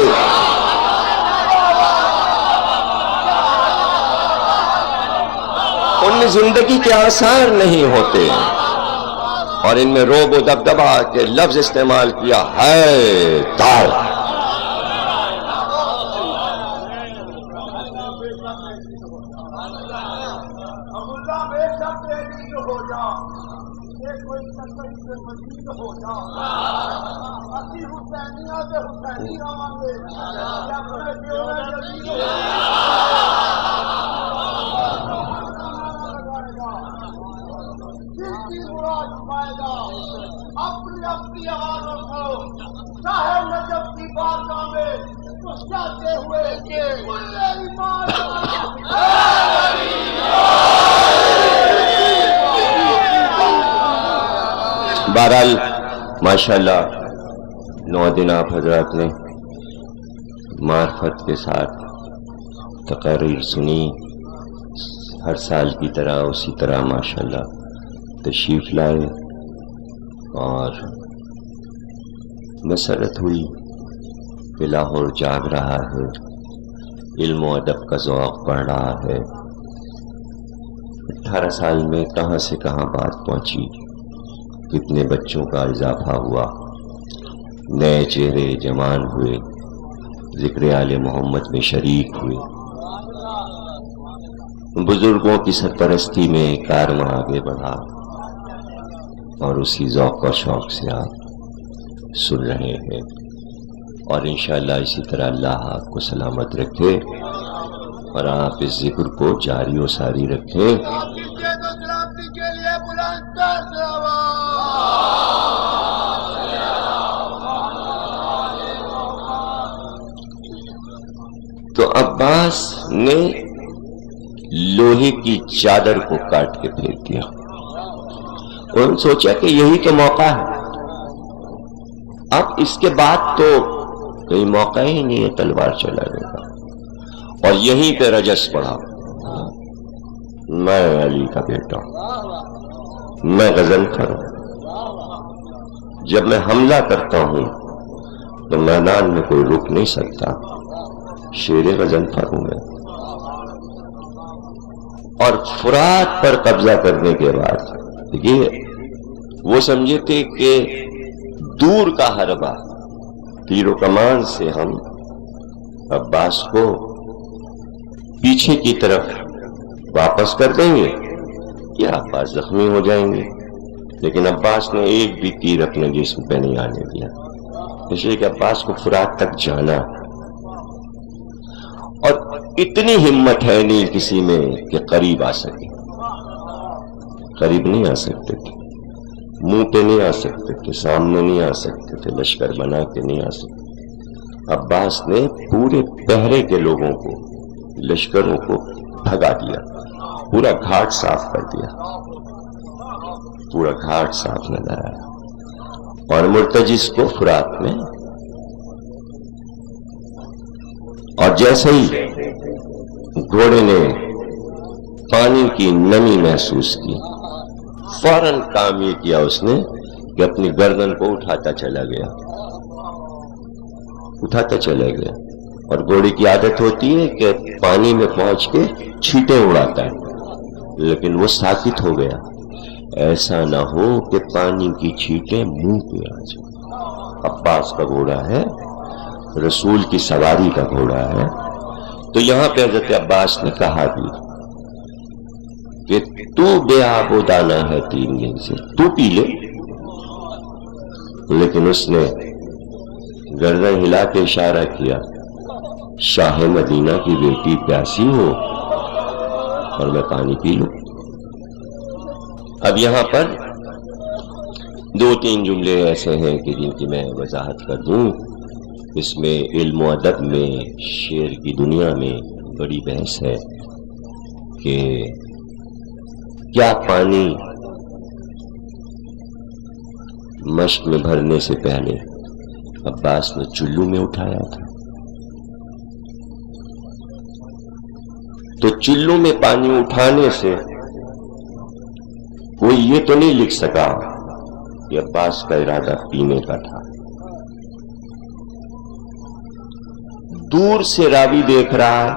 ان میں زندگی کے آثار نہیں ہوتے. اور ان میں روب و دبدبا کے لفظ استعمال کیا ہے دار. بہرحال ماشاءاللہ 9 دن آپ حضرات نے معرفت کے ساتھ تقاریر سنی. ہر سال کی طرح اسی طرح ماشاءاللہ تشریف لائے اور مسرت ہوئی کہ لاہور جاگ رہا ہے، علم و ادب کا ذوق بڑھ رہا ہے. 18 سال میں کہاں سے کہاں بات پہنچی، کتنے بچوں کا اضافہ ہوا، نئے چہرے جوان ہوئے، ذکر آل محمد میں شریک ہوئے، بزرگوں کی سرپرستی میں کارواں آگے بڑھا. اور اسی ذوق اور شوق سے آپ سن رہے ہیں، اور انشاءاللہ اسی طرح اللہ آپ کو سلامت رکھے اور آپ اس ذکر کو جاری و ساری رکھیں۔ تو عباس نے لوہے کی چادر کو کاٹ کے پھینک دیا۔ انہوں نے سوچا کہ یہی تو موقع ہے، اب اس کے بعد تو کوئی موقع ہی نہیں ہے تلوار چلانے کا، اور یہیں پہ رجس پڑا، میں علی کا بیٹا ہوں، میں غضنفر ہوں، جب میں حملہ کرتا ہوں تو میدان میں کوئی رک نہیں سکتا، شیر غضنفر ہوں میں۔ اور فرات پر قبضہ کرنے کے بعد دیکھیے، وہ سمجھے تھے کہ دور کا حربہ تیر و کمان سے ہم عباس کو پیچھے کی طرف واپس کر دیں گے یا عباس زخمی ہو جائیں گے، لیکن عباس نے ایک بھی تیر اپنے جسم پہ نہیں آنے دیا، اس لیے کہ عباس کو فرات تک جانا، اور اتنی ہمت ہے نہیں کسی میں کہ قریب آ سکے، قریب نہیں آ سکتے تھے، منہ پہ نہیں آ سکتے تھے، سامنے نہیں آ سکتے تھے، لشکر بنا کے نہیں آ سکتے۔ عباس نے پورے پہرے کے لوگوں کو، لشکروں کو بھگا دیا، پورا گھاٹ صاف کر دیا، پورا گھاٹ صاف نظر آیا، اور مرتجس کو فرات میں، اور جیسے ہی گھوڑے نے پانی کی نمی محسوس کی، فوراً کام یہ کیا اس نے کہ اپنی گردن کو اٹھاتا چلا گیا، اٹھاتا چلا گیا، اور گھوڑے کی عادت ہوتی ہے کہ پانی میں پہنچ کے چھینٹیں اڑاتا ہے، لیکن وہ ساکت ہو گیا، ایسا نہ ہو کہ پانی کی چھینٹیں منہ پہ آ جائیں۔ عباس کا گھوڑا ہے، رسول کی سواری کا گھوڑا ہے، تو یہاں پہ حضرت عباس نے کہا بھی کہ تو بے آب و دانہ ہے 3 دن سے، تو پی لے، لیکن اس نے گردن ہلا کے اشارہ کیا، شاہ مدینہ کی بیٹی پیاسی ہو اور میں پانی پی لوں۔ اب یہاں پر 2-3 جملے ایسے ہیں کہ جن کی میں وضاحت کر دوں، اس میں علم و ادب میں، شعر کی دنیا میں بڑی بحث ہے کہ کیا پانی مشق میں بھرنے سے پہلے عباس نے چلو میں اٹھایا تھا؟ تو چلو میں پانی اٹھانے سے کوئی یہ تو نہیں لکھ سکا کہ عباس کا ارادہ پینے کا تھا۔ دور سے راوی دیکھ رہا ہے،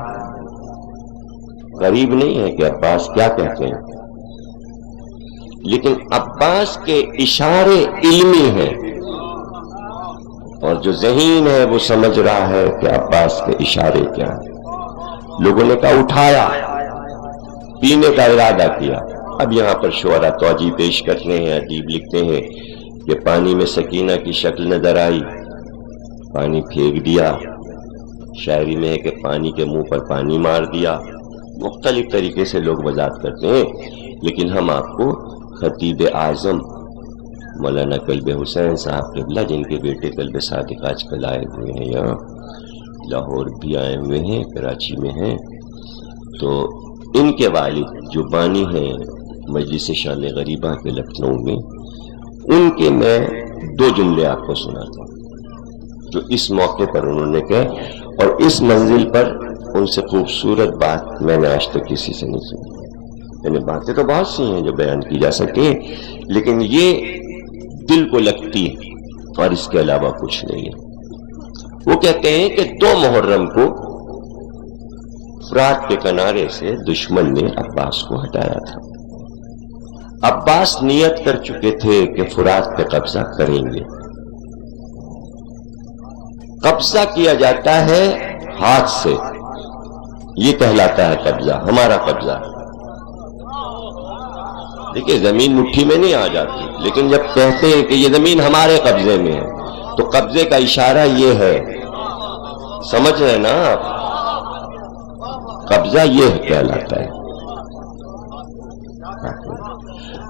قریب نہیں ہے کہ عباس کیا کہتے ہیں، لیکن عباس کے اشارے علمی ہیں، اور جو ذہین ہے وہ سمجھ رہا ہے کہ عباس کے اشارے کیا ہیں۔ لوگوں نے کہا اٹھایا، پینے کا ارادہ کیا۔ اب یہاں پر شعراء توجیہ پیش کرتے ہیں، ادیب لکھتے ہیں کہ پانی میں سکینہ کی شکل نظر آئی، پانی پھینک دیا، شاعری میں ہے کہ پانی کے منہ پر پانی مار دیا، مختلف طریقے سے لوگ وضاحت کرتے ہیں، لیکن ہم آپ کو خطیب اعظم مولانا کلب حسین صاحب قبلہ، جن کے بیٹے کلب صادق آج کل آئے ہوئے ہیں، یہاں لاہور بھی آئے ہوئے ہیں، کراچی میں ہیں، تو ان کے والد جو بانی ہیں مجلس شام غریبہ کے لکھنؤ میں، ان کے میں 2 جملے آپ کو سناتا ہوں جو اس موقع پر انہوں نے کہے، اور اس منزل پر ان سے خوبصورت بات میں نے آج تک کسی سے نہیں سنی۔ یعنی باتیں تو بہت سی ہیں جو بیان کی جا سکتی ہیں، لیکن یہ دل کو لگتی ہے اور اس کے علاوہ کچھ نہیں ہے۔ وہ کہتے ہیں کہ 2 محرم کو فرات کے کنارے سے دشمن نے عباس کو ہٹایا تھا۔ عباس نیت کر چکے تھے کہ فرات پہ قبضہ کریں گے۔ قبضہ کیا جاتا ہے ہاتھ سے، یہ کہلاتا ہے قبضہ، ہمارا قبضہ۔ دیکھیے زمین مٹھی میں نہیں آ جاتی، لیکن جب کہتے ہیں کہ یہ زمین ہمارے قبضے میں ہے تو قبضے کا اشارہ یہ ہے، سمجھ رہے ہیں نا آپ؟ قبضہ یہ کہلاتا ہے۔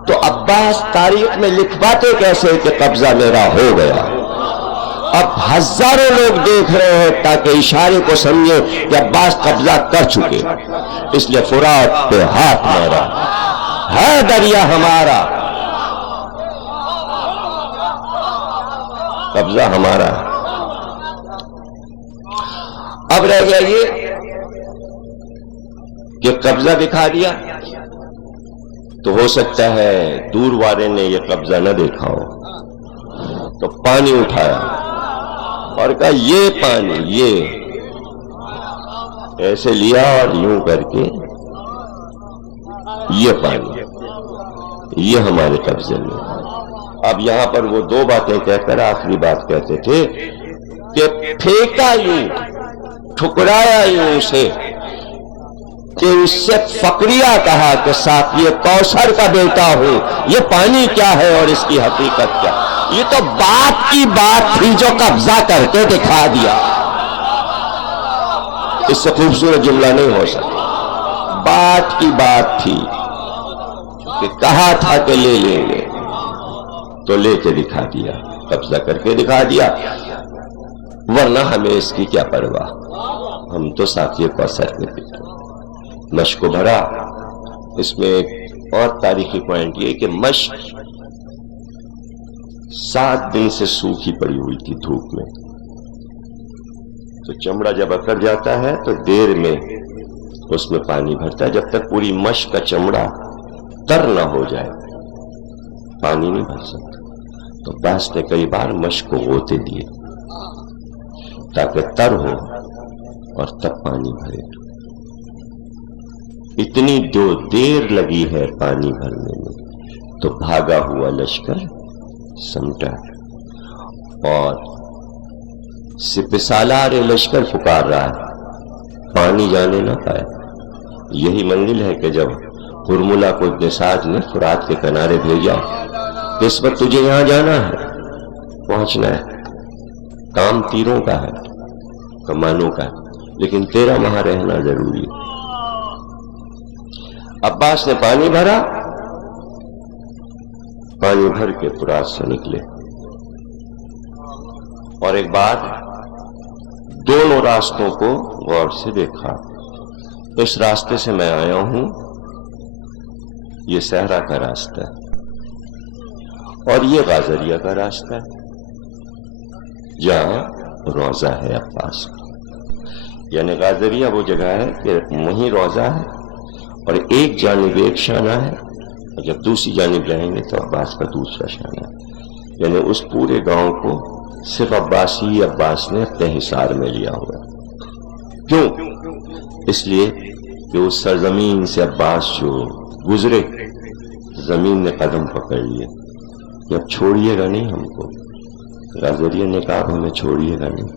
تو عباس تاریخ میں لکھواتے کیسے کہ قبضہ میرا ہو گیا؟ اب ہزاروں لوگ دیکھ رہے ہیں تاکہ اشارے کو سمجھے کہ عباس قبضہ کر چکے، اس لیے فرات پہ ہاتھ مارا، ہے دریا ہمارا، قبضہ ہمارا۔ اب رہ گیا یہ کہ قبضہ دکھا دیا تو ہو سکتا ہے دور والے نے یہ قبضہ نہ دیکھا ہو، تو پانی اٹھایا اور کہا یہ پانی، یہ ایسے لیا اور یوں کر کے یہ پانی یہ ہمارے قبضے میں۔ اب یہاں پر وہ دو باتیں کہہ کر آخری بات کہتے تھے کہ پھینکا یوں، ٹھکرایا یوں اسے کہ اس سے فقریہ کہا کہ ساقی کوثر کا بیٹا ہوں، یہ پانی کیا ہے اور اس کی حقیقت کیا؟ یہ تو بات کی بات تھی جو قبضہ کر کے دکھا دیا، اس سے خوبصورت جملہ نہیں ہو سکتا۔ بات کی بات تھی کہ کہا تھا کہ لے لیں گے تو لے کے دکھا دیا، قبضہ کر کے دکھا دیا، ورنہ ہمیں اس کی کیا پرواہ، ہم تو ساقی کوثر کے بیٹے۔ مشق کو بھرا۔ اس میں ایک اور تاریخی پوائنٹ یہ کہ مشق 7 دن سے سوکھی پڑی ہوئی تھی دھوپ میں، تو چمڑا جب اکڑ جاتا ہے تو دیر میں اس میں پانی بھرتا ہے، جب تک پوری مشق کا چمڑا تر نہ ہو جائے پانی نہیں بھر سکتا۔ تو عباس نے کئی بار مشق کو غوطے دیے تاکہ تر ہو اور تب پانی بھرے۔ اتنی دیر لگی ہے پانی بھرنے میں تو بھاگا ہوا لشکر سمٹا اور سپہ سالار لشکر پکار رہا ہے، پانی جانے نہ پائے۔ یہی منزل ہے کہ جب ہرملہ کو ابن سعد نے فرات کے کنارے بھیجا کہ اس وقت تجھے یہاں جانا ہے، پہنچنا ہے، کام تیروں کا ہے، کمانوں کا ہے، لیکن تیرا وہاں رہنا ضروری ہے۔ عباس نے پانی بھرا، پانی بھر کے فرات سے نکلے، اور ایک بات دونوں راستوں کو غور سے دیکھا۔ اس راستے سے میں آیا ہوں، یہ صحرا کا راستہ ہے، اور یہ غازریہ کا راستہ ہے جہاں روضہ ہے عباس کا۔ یعنی غازریہ وہ جگہ ہے کہ وہیں روضہ ہے اور ایک جانب ایک شانہ ہے، اور جب دوسری جانب رہیں گے تو عباس کا دوسرا شانہ ہے۔ یعنی اس پورے گاؤں کو صرف عباس نے اپنے حصار میں لیا ہوا ہے۔ کیوں؟ اس لیے کہ اس سرزمین سے عباس جو گزرے، زمین نے قدم پکڑ لیے کہ اب چھوڑیے گا نہیں ہم کو۔ غازریہ نے کہا ہمیں چھوڑیے گا نہیں،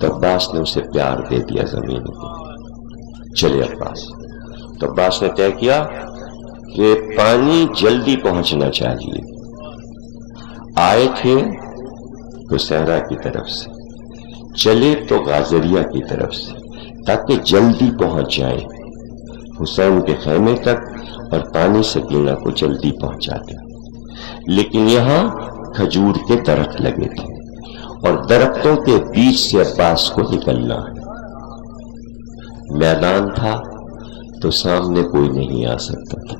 تو عباس نے اسے پیار دے دیا زمین کو، چلے عباس۔ تو عباس نے طے کیا کہ پانی جلدی پہنچنا چاہیے، آئے تھے تو صحرا کی طرف سے، چلے تو غازریہ کی طرف سے، تاکہ جلدی پہنچ جائے حسین کے خیمے تک اور پانی سکینہ کو جلدی پہنچا دے۔ لیکن یہاں کھجور کے درخت لگے تھے اور درختوں کے بیچ سے عباس کو نکلنا ہے۔ میدان تھا تو سامنے کوئی نہیں آ سکتا تھا،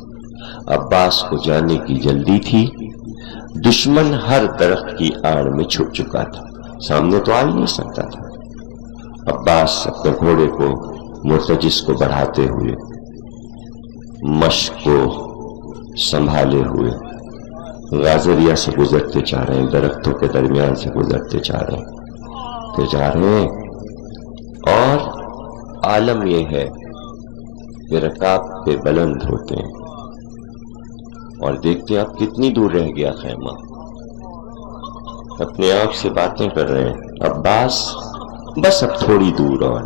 عباس کو جانے کی جلدی تھی، دشمن ہر درخت کی آڑ میں چھپ چکا تھا، سامنے تو آ ہی نہیں سکتا تھا۔ عباس اپنے گھوڑے کو مرتجس کو بڑھاتے ہوئے، مشق کو سنبھالے ہوئے غازریہ سے گزرتے جا رہے ہیں، درختوں کے درمیان سے گزرتے جا رہے ہیں، اور عالم یہ ہے کہ رکاب پہ بلند ہوتے ہیں اور دیکھتے ہیں اب کتنی دور رہ گیا خیمہ، اپنے آپ سے باتیں کر رہے ہیں، عباس بس اب تھوڑی دور اور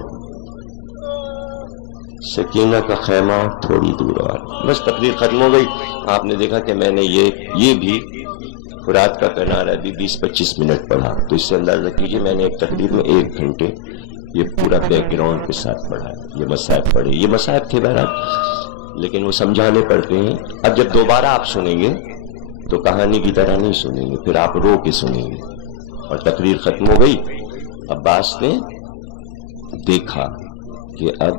سکینہ کا خیمہ تھوڑی دور اور بس تقریر ختم ہو گئی. آپ نے دیکھا کہ میں نے یہ بھی فرات کا کنارہ بھی 20-25 منٹ پڑھا. تو اس سے اندازہ کیجئے میں نے ایک تقریر میں 1 گھنٹے یہ پورا بیک گراؤنڈ کے ساتھ پڑھا. یہ مصائب پڑھے, یہ مصائب تھے بہرحال, لیکن وہ سمجھانے پڑتے ہیں. اب جب دوبارہ آپ سنیں گے تو کہانی کی طرح نہیں سنیں گے, پھر آپ رو کے سنیں گے. اور تقریر ختم ہو گئی. عباس نے دیکھا کہ اب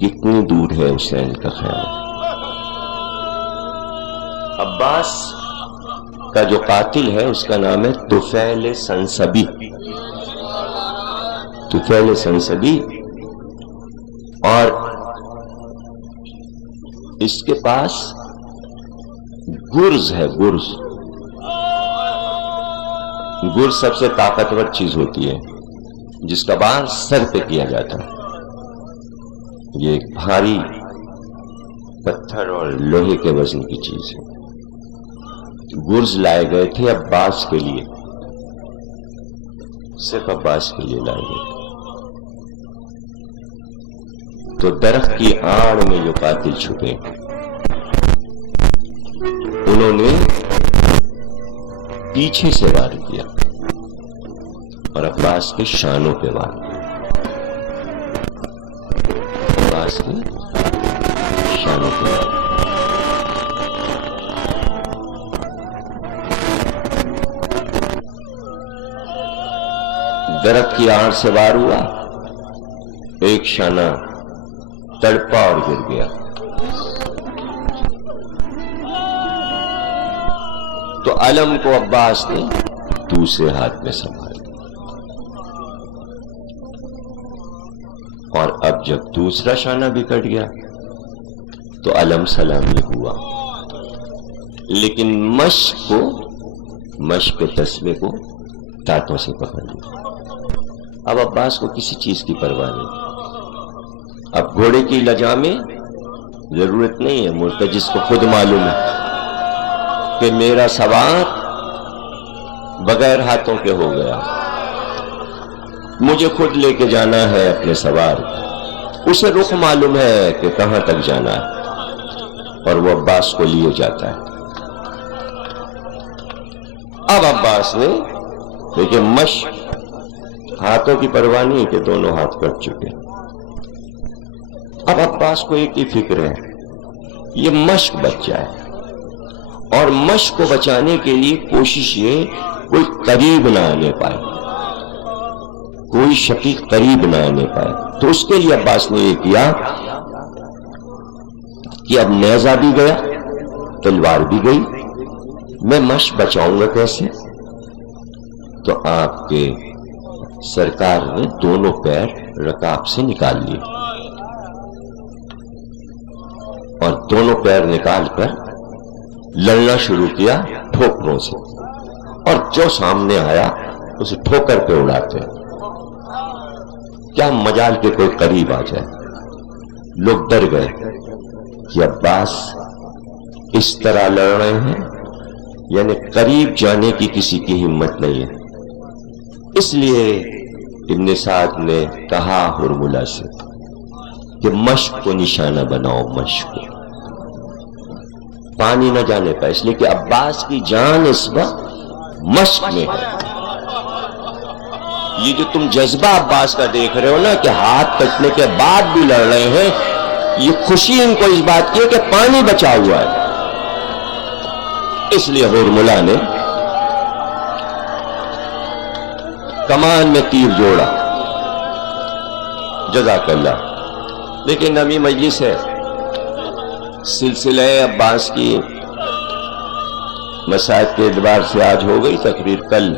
کتنی دور ہے حسین کا خیمہ. عباس کا جو قاتل ہے اس کا نام ہے طفیل سنسبی. طفیل سنسبی, اور اس کے پاس گرز ہے. گرز سب سے طاقتور چیز ہوتی ہے جس کا بار سر پہ کیا جاتا ہے. یہ ایک بھاری پتھر اور لوہے کے وزن کی چیز ہے. گرز لائے گئے تھے عباس کے لیے, صرف عباس کے لیے لائے گئے تھے. تو درخت کی آڑ میں جو قاتل چھپے انہوں نے پیچھے سے وار کیا اور عباس کے شانوں پہ وار کیا. عباس کے شانوں پہ وار کیا. درخت کی آڑ سے وار ہوا, ایک شانہ تڑپا اور گر گیا. تو علم کو عباس نے دوسرے ہاتھ میں سنبھال لیا, اور اب جب دوسرا شانہ بھی کٹ گیا تو علم سلامی ہوا, لیکن مشق کے تسبے کو دانتوں سے پکڑ لیا. اب عباس کو کسی چیز کی پرواہ نہیں. اب گھوڑے کی لجا میں ضرورت نہیں ہے, مرتجس کو خود معلوم ہے کہ میرا سوار بغیر ہاتھوں کے ہو گیا, مجھے خود لے کے جانا ہے اپنے سوار. اسے رخ معلوم ہے کہ کہاں تک جانا ہے, اور وہ عباس کو لیے جاتا ہے. اب عباس نے دیکھیں مشق, ہاتھوں کی پرواہ نہیں کہ دونوں ہاتھ کٹ چکے. اب عباس کو ایک ہی فکر ہے, یہ مشق بچ جائے, اور مشق کو بچانے کے لیے کوشش یہ کوئی قریب نہ آنے پائے, کوئی شقیق قریب نہ آنے پائے. تو اس کے لیے عباس نے یہ کیا کہ اب نیزہ بھی گیا, تلوار بھی گئی, میں مشق بچاؤں گا کیسے؟ تو آپ کے سرکار نے دونوں پیر رکاب سے نکال لیے, اور دونوں پیر نکال کر لڑنا شروع کیا ٹھوکروں سے, اور جو سامنے آیا اسے ٹھوکر پہ اڑاتے. کیا مجال کے کوئی قریب آ جائے. لوگ ڈر گئے کہ عباس اس طرح لڑ رہے ہیں, یعنی قریب جانے کی کسی کی ہمت نہیں ہے. اس لیے ابن سعد نے کہا ہرملہ سے کہ مشق کو نشانہ بناؤ, مشق کو پانی نہ جانے پائے, اس لیے کہ عباس کی جان اس وقت مشق میں ہے. یہ جو تم جذبہ عباس کا دیکھ رہے ہو نا کہ ہاتھ کٹنے کے بعد بھی لڑ رہے ہیں, یہ خوشی ان کو اس بات کی ہے کہ پانی بچا ہوا ہے. اس لیے ہرملہ نے کمان میں تیر جوڑا, جزاک اللہ. لیکن نمی مجلس ہے, سلسلہ عباس کی مسائل کے اعتبار سے آج ہو گئی تقریر, کل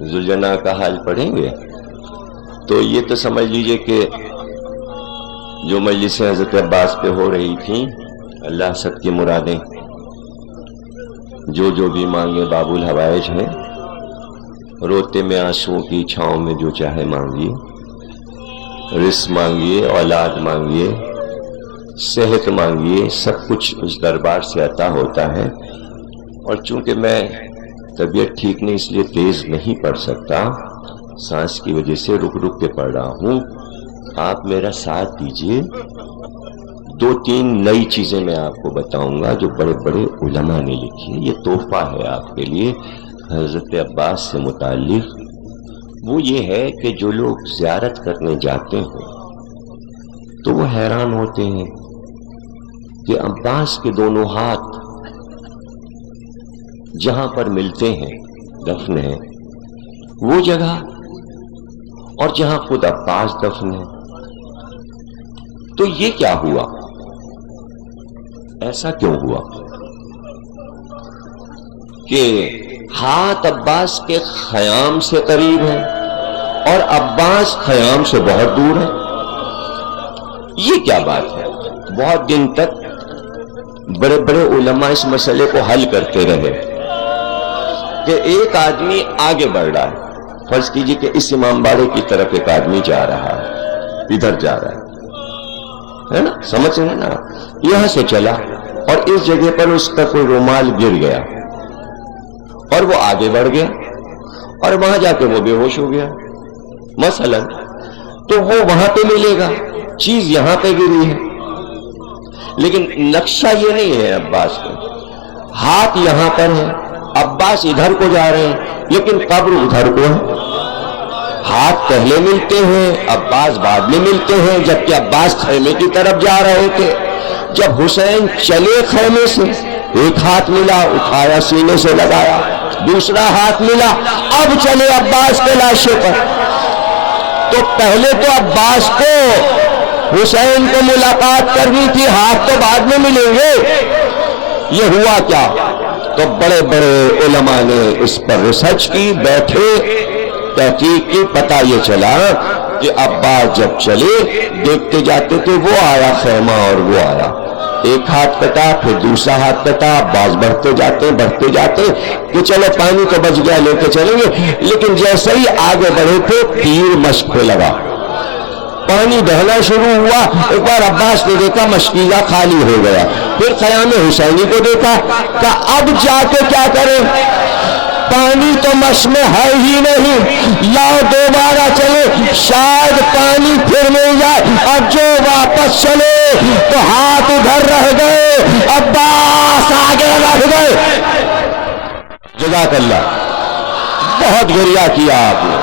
ذوالجناح کا حال پڑھیں گے. تو یہ تو سمجھ لیجئے کہ جو مجلسیں حضرت عباس پہ ہو رہی تھیں, اللہ سب کی مرادیں جو بھی مانگے باب الحوائج ہیں. روتے میں آنسوؤں کی چھاؤں میں جو چاہے مانگیے, رزق مانگیے, اولاد مانگیے, صحت مانگیے, سب کچھ اس دربار سے عطا ہوتا ہے. اور چونکہ میں طبیعت ٹھیک نہیں اس لیے تیز نہیں پڑھ سکتا, سانس کی وجہ سے رک رک کے پڑھ رہا ہوں. آپ میرا ساتھ دیجئے، دو تین نئی چیزیں میں آپ کو بتاؤں گا جو بڑے بڑے علماء نے لکھی ہے. یہ تحفہ ہے آپ کے لیے حضرت عباس سے متعلق. وہ یہ ہے کہ جو لوگ زیارت کرنے جاتے ہیں تو وہ حیران ہوتے ہیں کہ عباس کے دونوں ہاتھ جہاں پر ملتے ہیں دفن ہے وہ جگہ، اور جہاں خود عباس دفن ہے. تو یہ کیا ہوا؟ ایسا کیوں ہوا کہ ہاتھ عباس کے خیام سے قریب ہے اور عباس خیام سے بہت دور ہے؟ یہ کیا بات ہے؟ بہت دن تک بڑے بڑے علماء اس مسئلے کو حل کرتے رہے کہ ایک آدمی آگے بڑھ رہا ہے، فرض کیجئے کہ اس امام باڑے کی طرف ایک آدمی جا رہا ہے، ادھر جا رہا ہے نا، سمجھ رہے ہیں نا، یہاں سے چلا اور اس جگہ پر اس کا کوئی رومال گر گیا اور وہ آگے بڑھ گیا اور وہاں جا کے وہ بے ہوش ہو گیا مثلا، تو وہ وہاں پہ ملے گا، چیز یہاں پہ گری ہے. لیکن نقشہ یہ نہیں ہے عباس کا، ہاتھ یہاں پر ہے، عباس ادھر کو جا رہے ہیں لیکن قبر ادھر کو ہے. ہاتھ پہلے ملتے ہیں، عباس بعد میں ملتے ہیں، جبکہ عباس خیمے کی طرف جا رہے تھے. جب حسین چلے خیمے سے، ایک ہاتھ ملا، اٹھایا سینے سے لگایا، دوسرا ہاتھ ملا، اب چلے عباس کے لاشے پر. تو پہلے تو عباس کو حسین کو ملاقات کرنی تھی، ہاتھ تو بعد میں ملیں گے. یہ ہوا کیا؟ تو بڑے بڑے علماء نے اس پر ریسرچ کی، بیٹھے تحقیق کی، پتہ یہ چلا کہ عباس جب چلے دیکھتے جاتے تھے وہ آیا خیمہ اور وہ آیا، ایک ہاتھ کٹا پھر دوسرا ہاتھ کٹا، عباس بڑھتے جاتے کہ چلو پانی تو بچ گیا لے کے چلیں گے. لیکن جیسے ہی آگے بڑھے تھے تیر مشک پہ لگا، پانی بہنا شروع ہوا. ایک بار عباس نے دیکھا مشکیزہ خالی ہو گیا، پھر خیام حسینی کو دیکھا کہ اب جا کے کیا کریں، پانی تو مشک میں ہے ہی نہیں، لاؤ دوبارہ چلے شاید پانی پھر مل جائے. اب جو واپس چلے تو ہاتھ ادھر رہ گئے، عباس آگے رہ گئے. جزاک اللہ، بہت گریہ کیا آپ نے،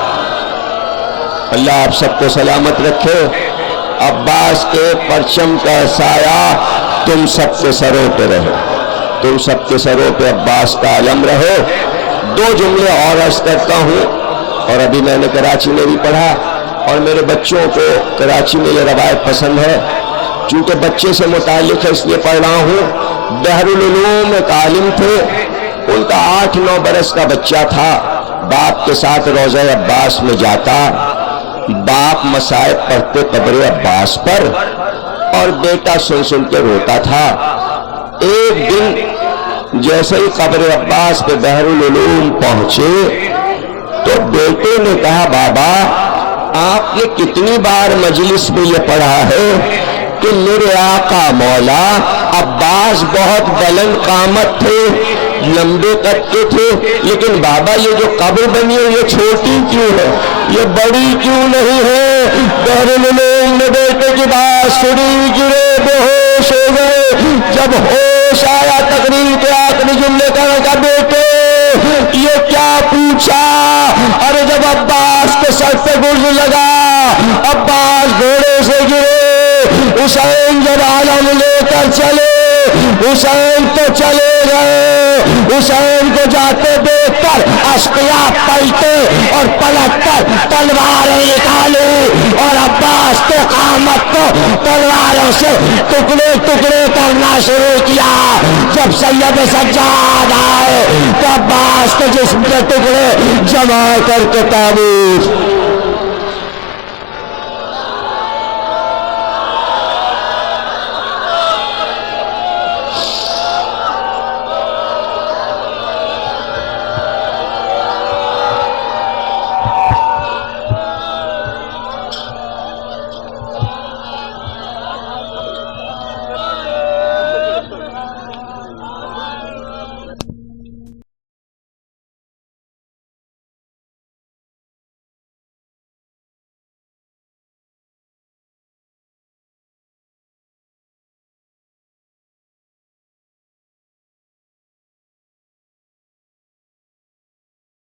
اللہ آپ سب کو سلامت رکھے. عباس کے پرچم کا سایہ تم سب کے سروں پہ رہے، تم سب کے سروں پہ عباس کا علم رہے. دو جملے اور عرض کرتا ہوں، اور ابھی میں نے کراچی میں بھی پڑھا اور میرے بچوں کو کراچی میں یہ روایت پسند ہے، چونکہ بچے سے متعلق ہے اس لیے پڑھ رہا ہوں. بحر العلوم ایک عالم تھے، ان کا 8-9 برس کا بچہ تھا، باپ کے ساتھ روضہ عباس میں جاتا، باپ مصائب پڑھتے قبر عباس پر اور بیٹا سن کے روتا تھا. ایک دن جیسے ہی قبر عباس پہ بحر العلوم پہنچے تو بیٹے نے کہا بابا آپ نے کتنی بار مجلس میں یہ پڑھا ہے کہ میرے آقا مولا عباس بہت بلند قامت تھے، لمبے قد کے تھے، لیکن بابا یہ جو قبر بنی ہے یہ چھوٹی کیوں ہے، یہ بڑی کیوں نہیں ہے؟ بحر العلوم نے بیٹے کی بات سنی، گرے بے ہوش ہو گئے. جب ہوش آیا تقریر کے آخری جملے کا بیٹے یہ کیا پوچھا؟ ارے جب عباس کے سر پہ گرز لگا، عباس گھوڑے سے گرے، حسین جب عالم لے کر چلے، حسین تو چلے گئے، حسین کو جاتے دیکھ کر اشقیاء پلٹے اور پلٹ کر تلواریں نکالے اور عباس کے قامت کو تلواروں سے ٹکڑے ٹکڑے کرنا شروع کیا. جب سید سجاد آئے تو عباس کے جسم کے ٹکڑے جمع کر کے تابوت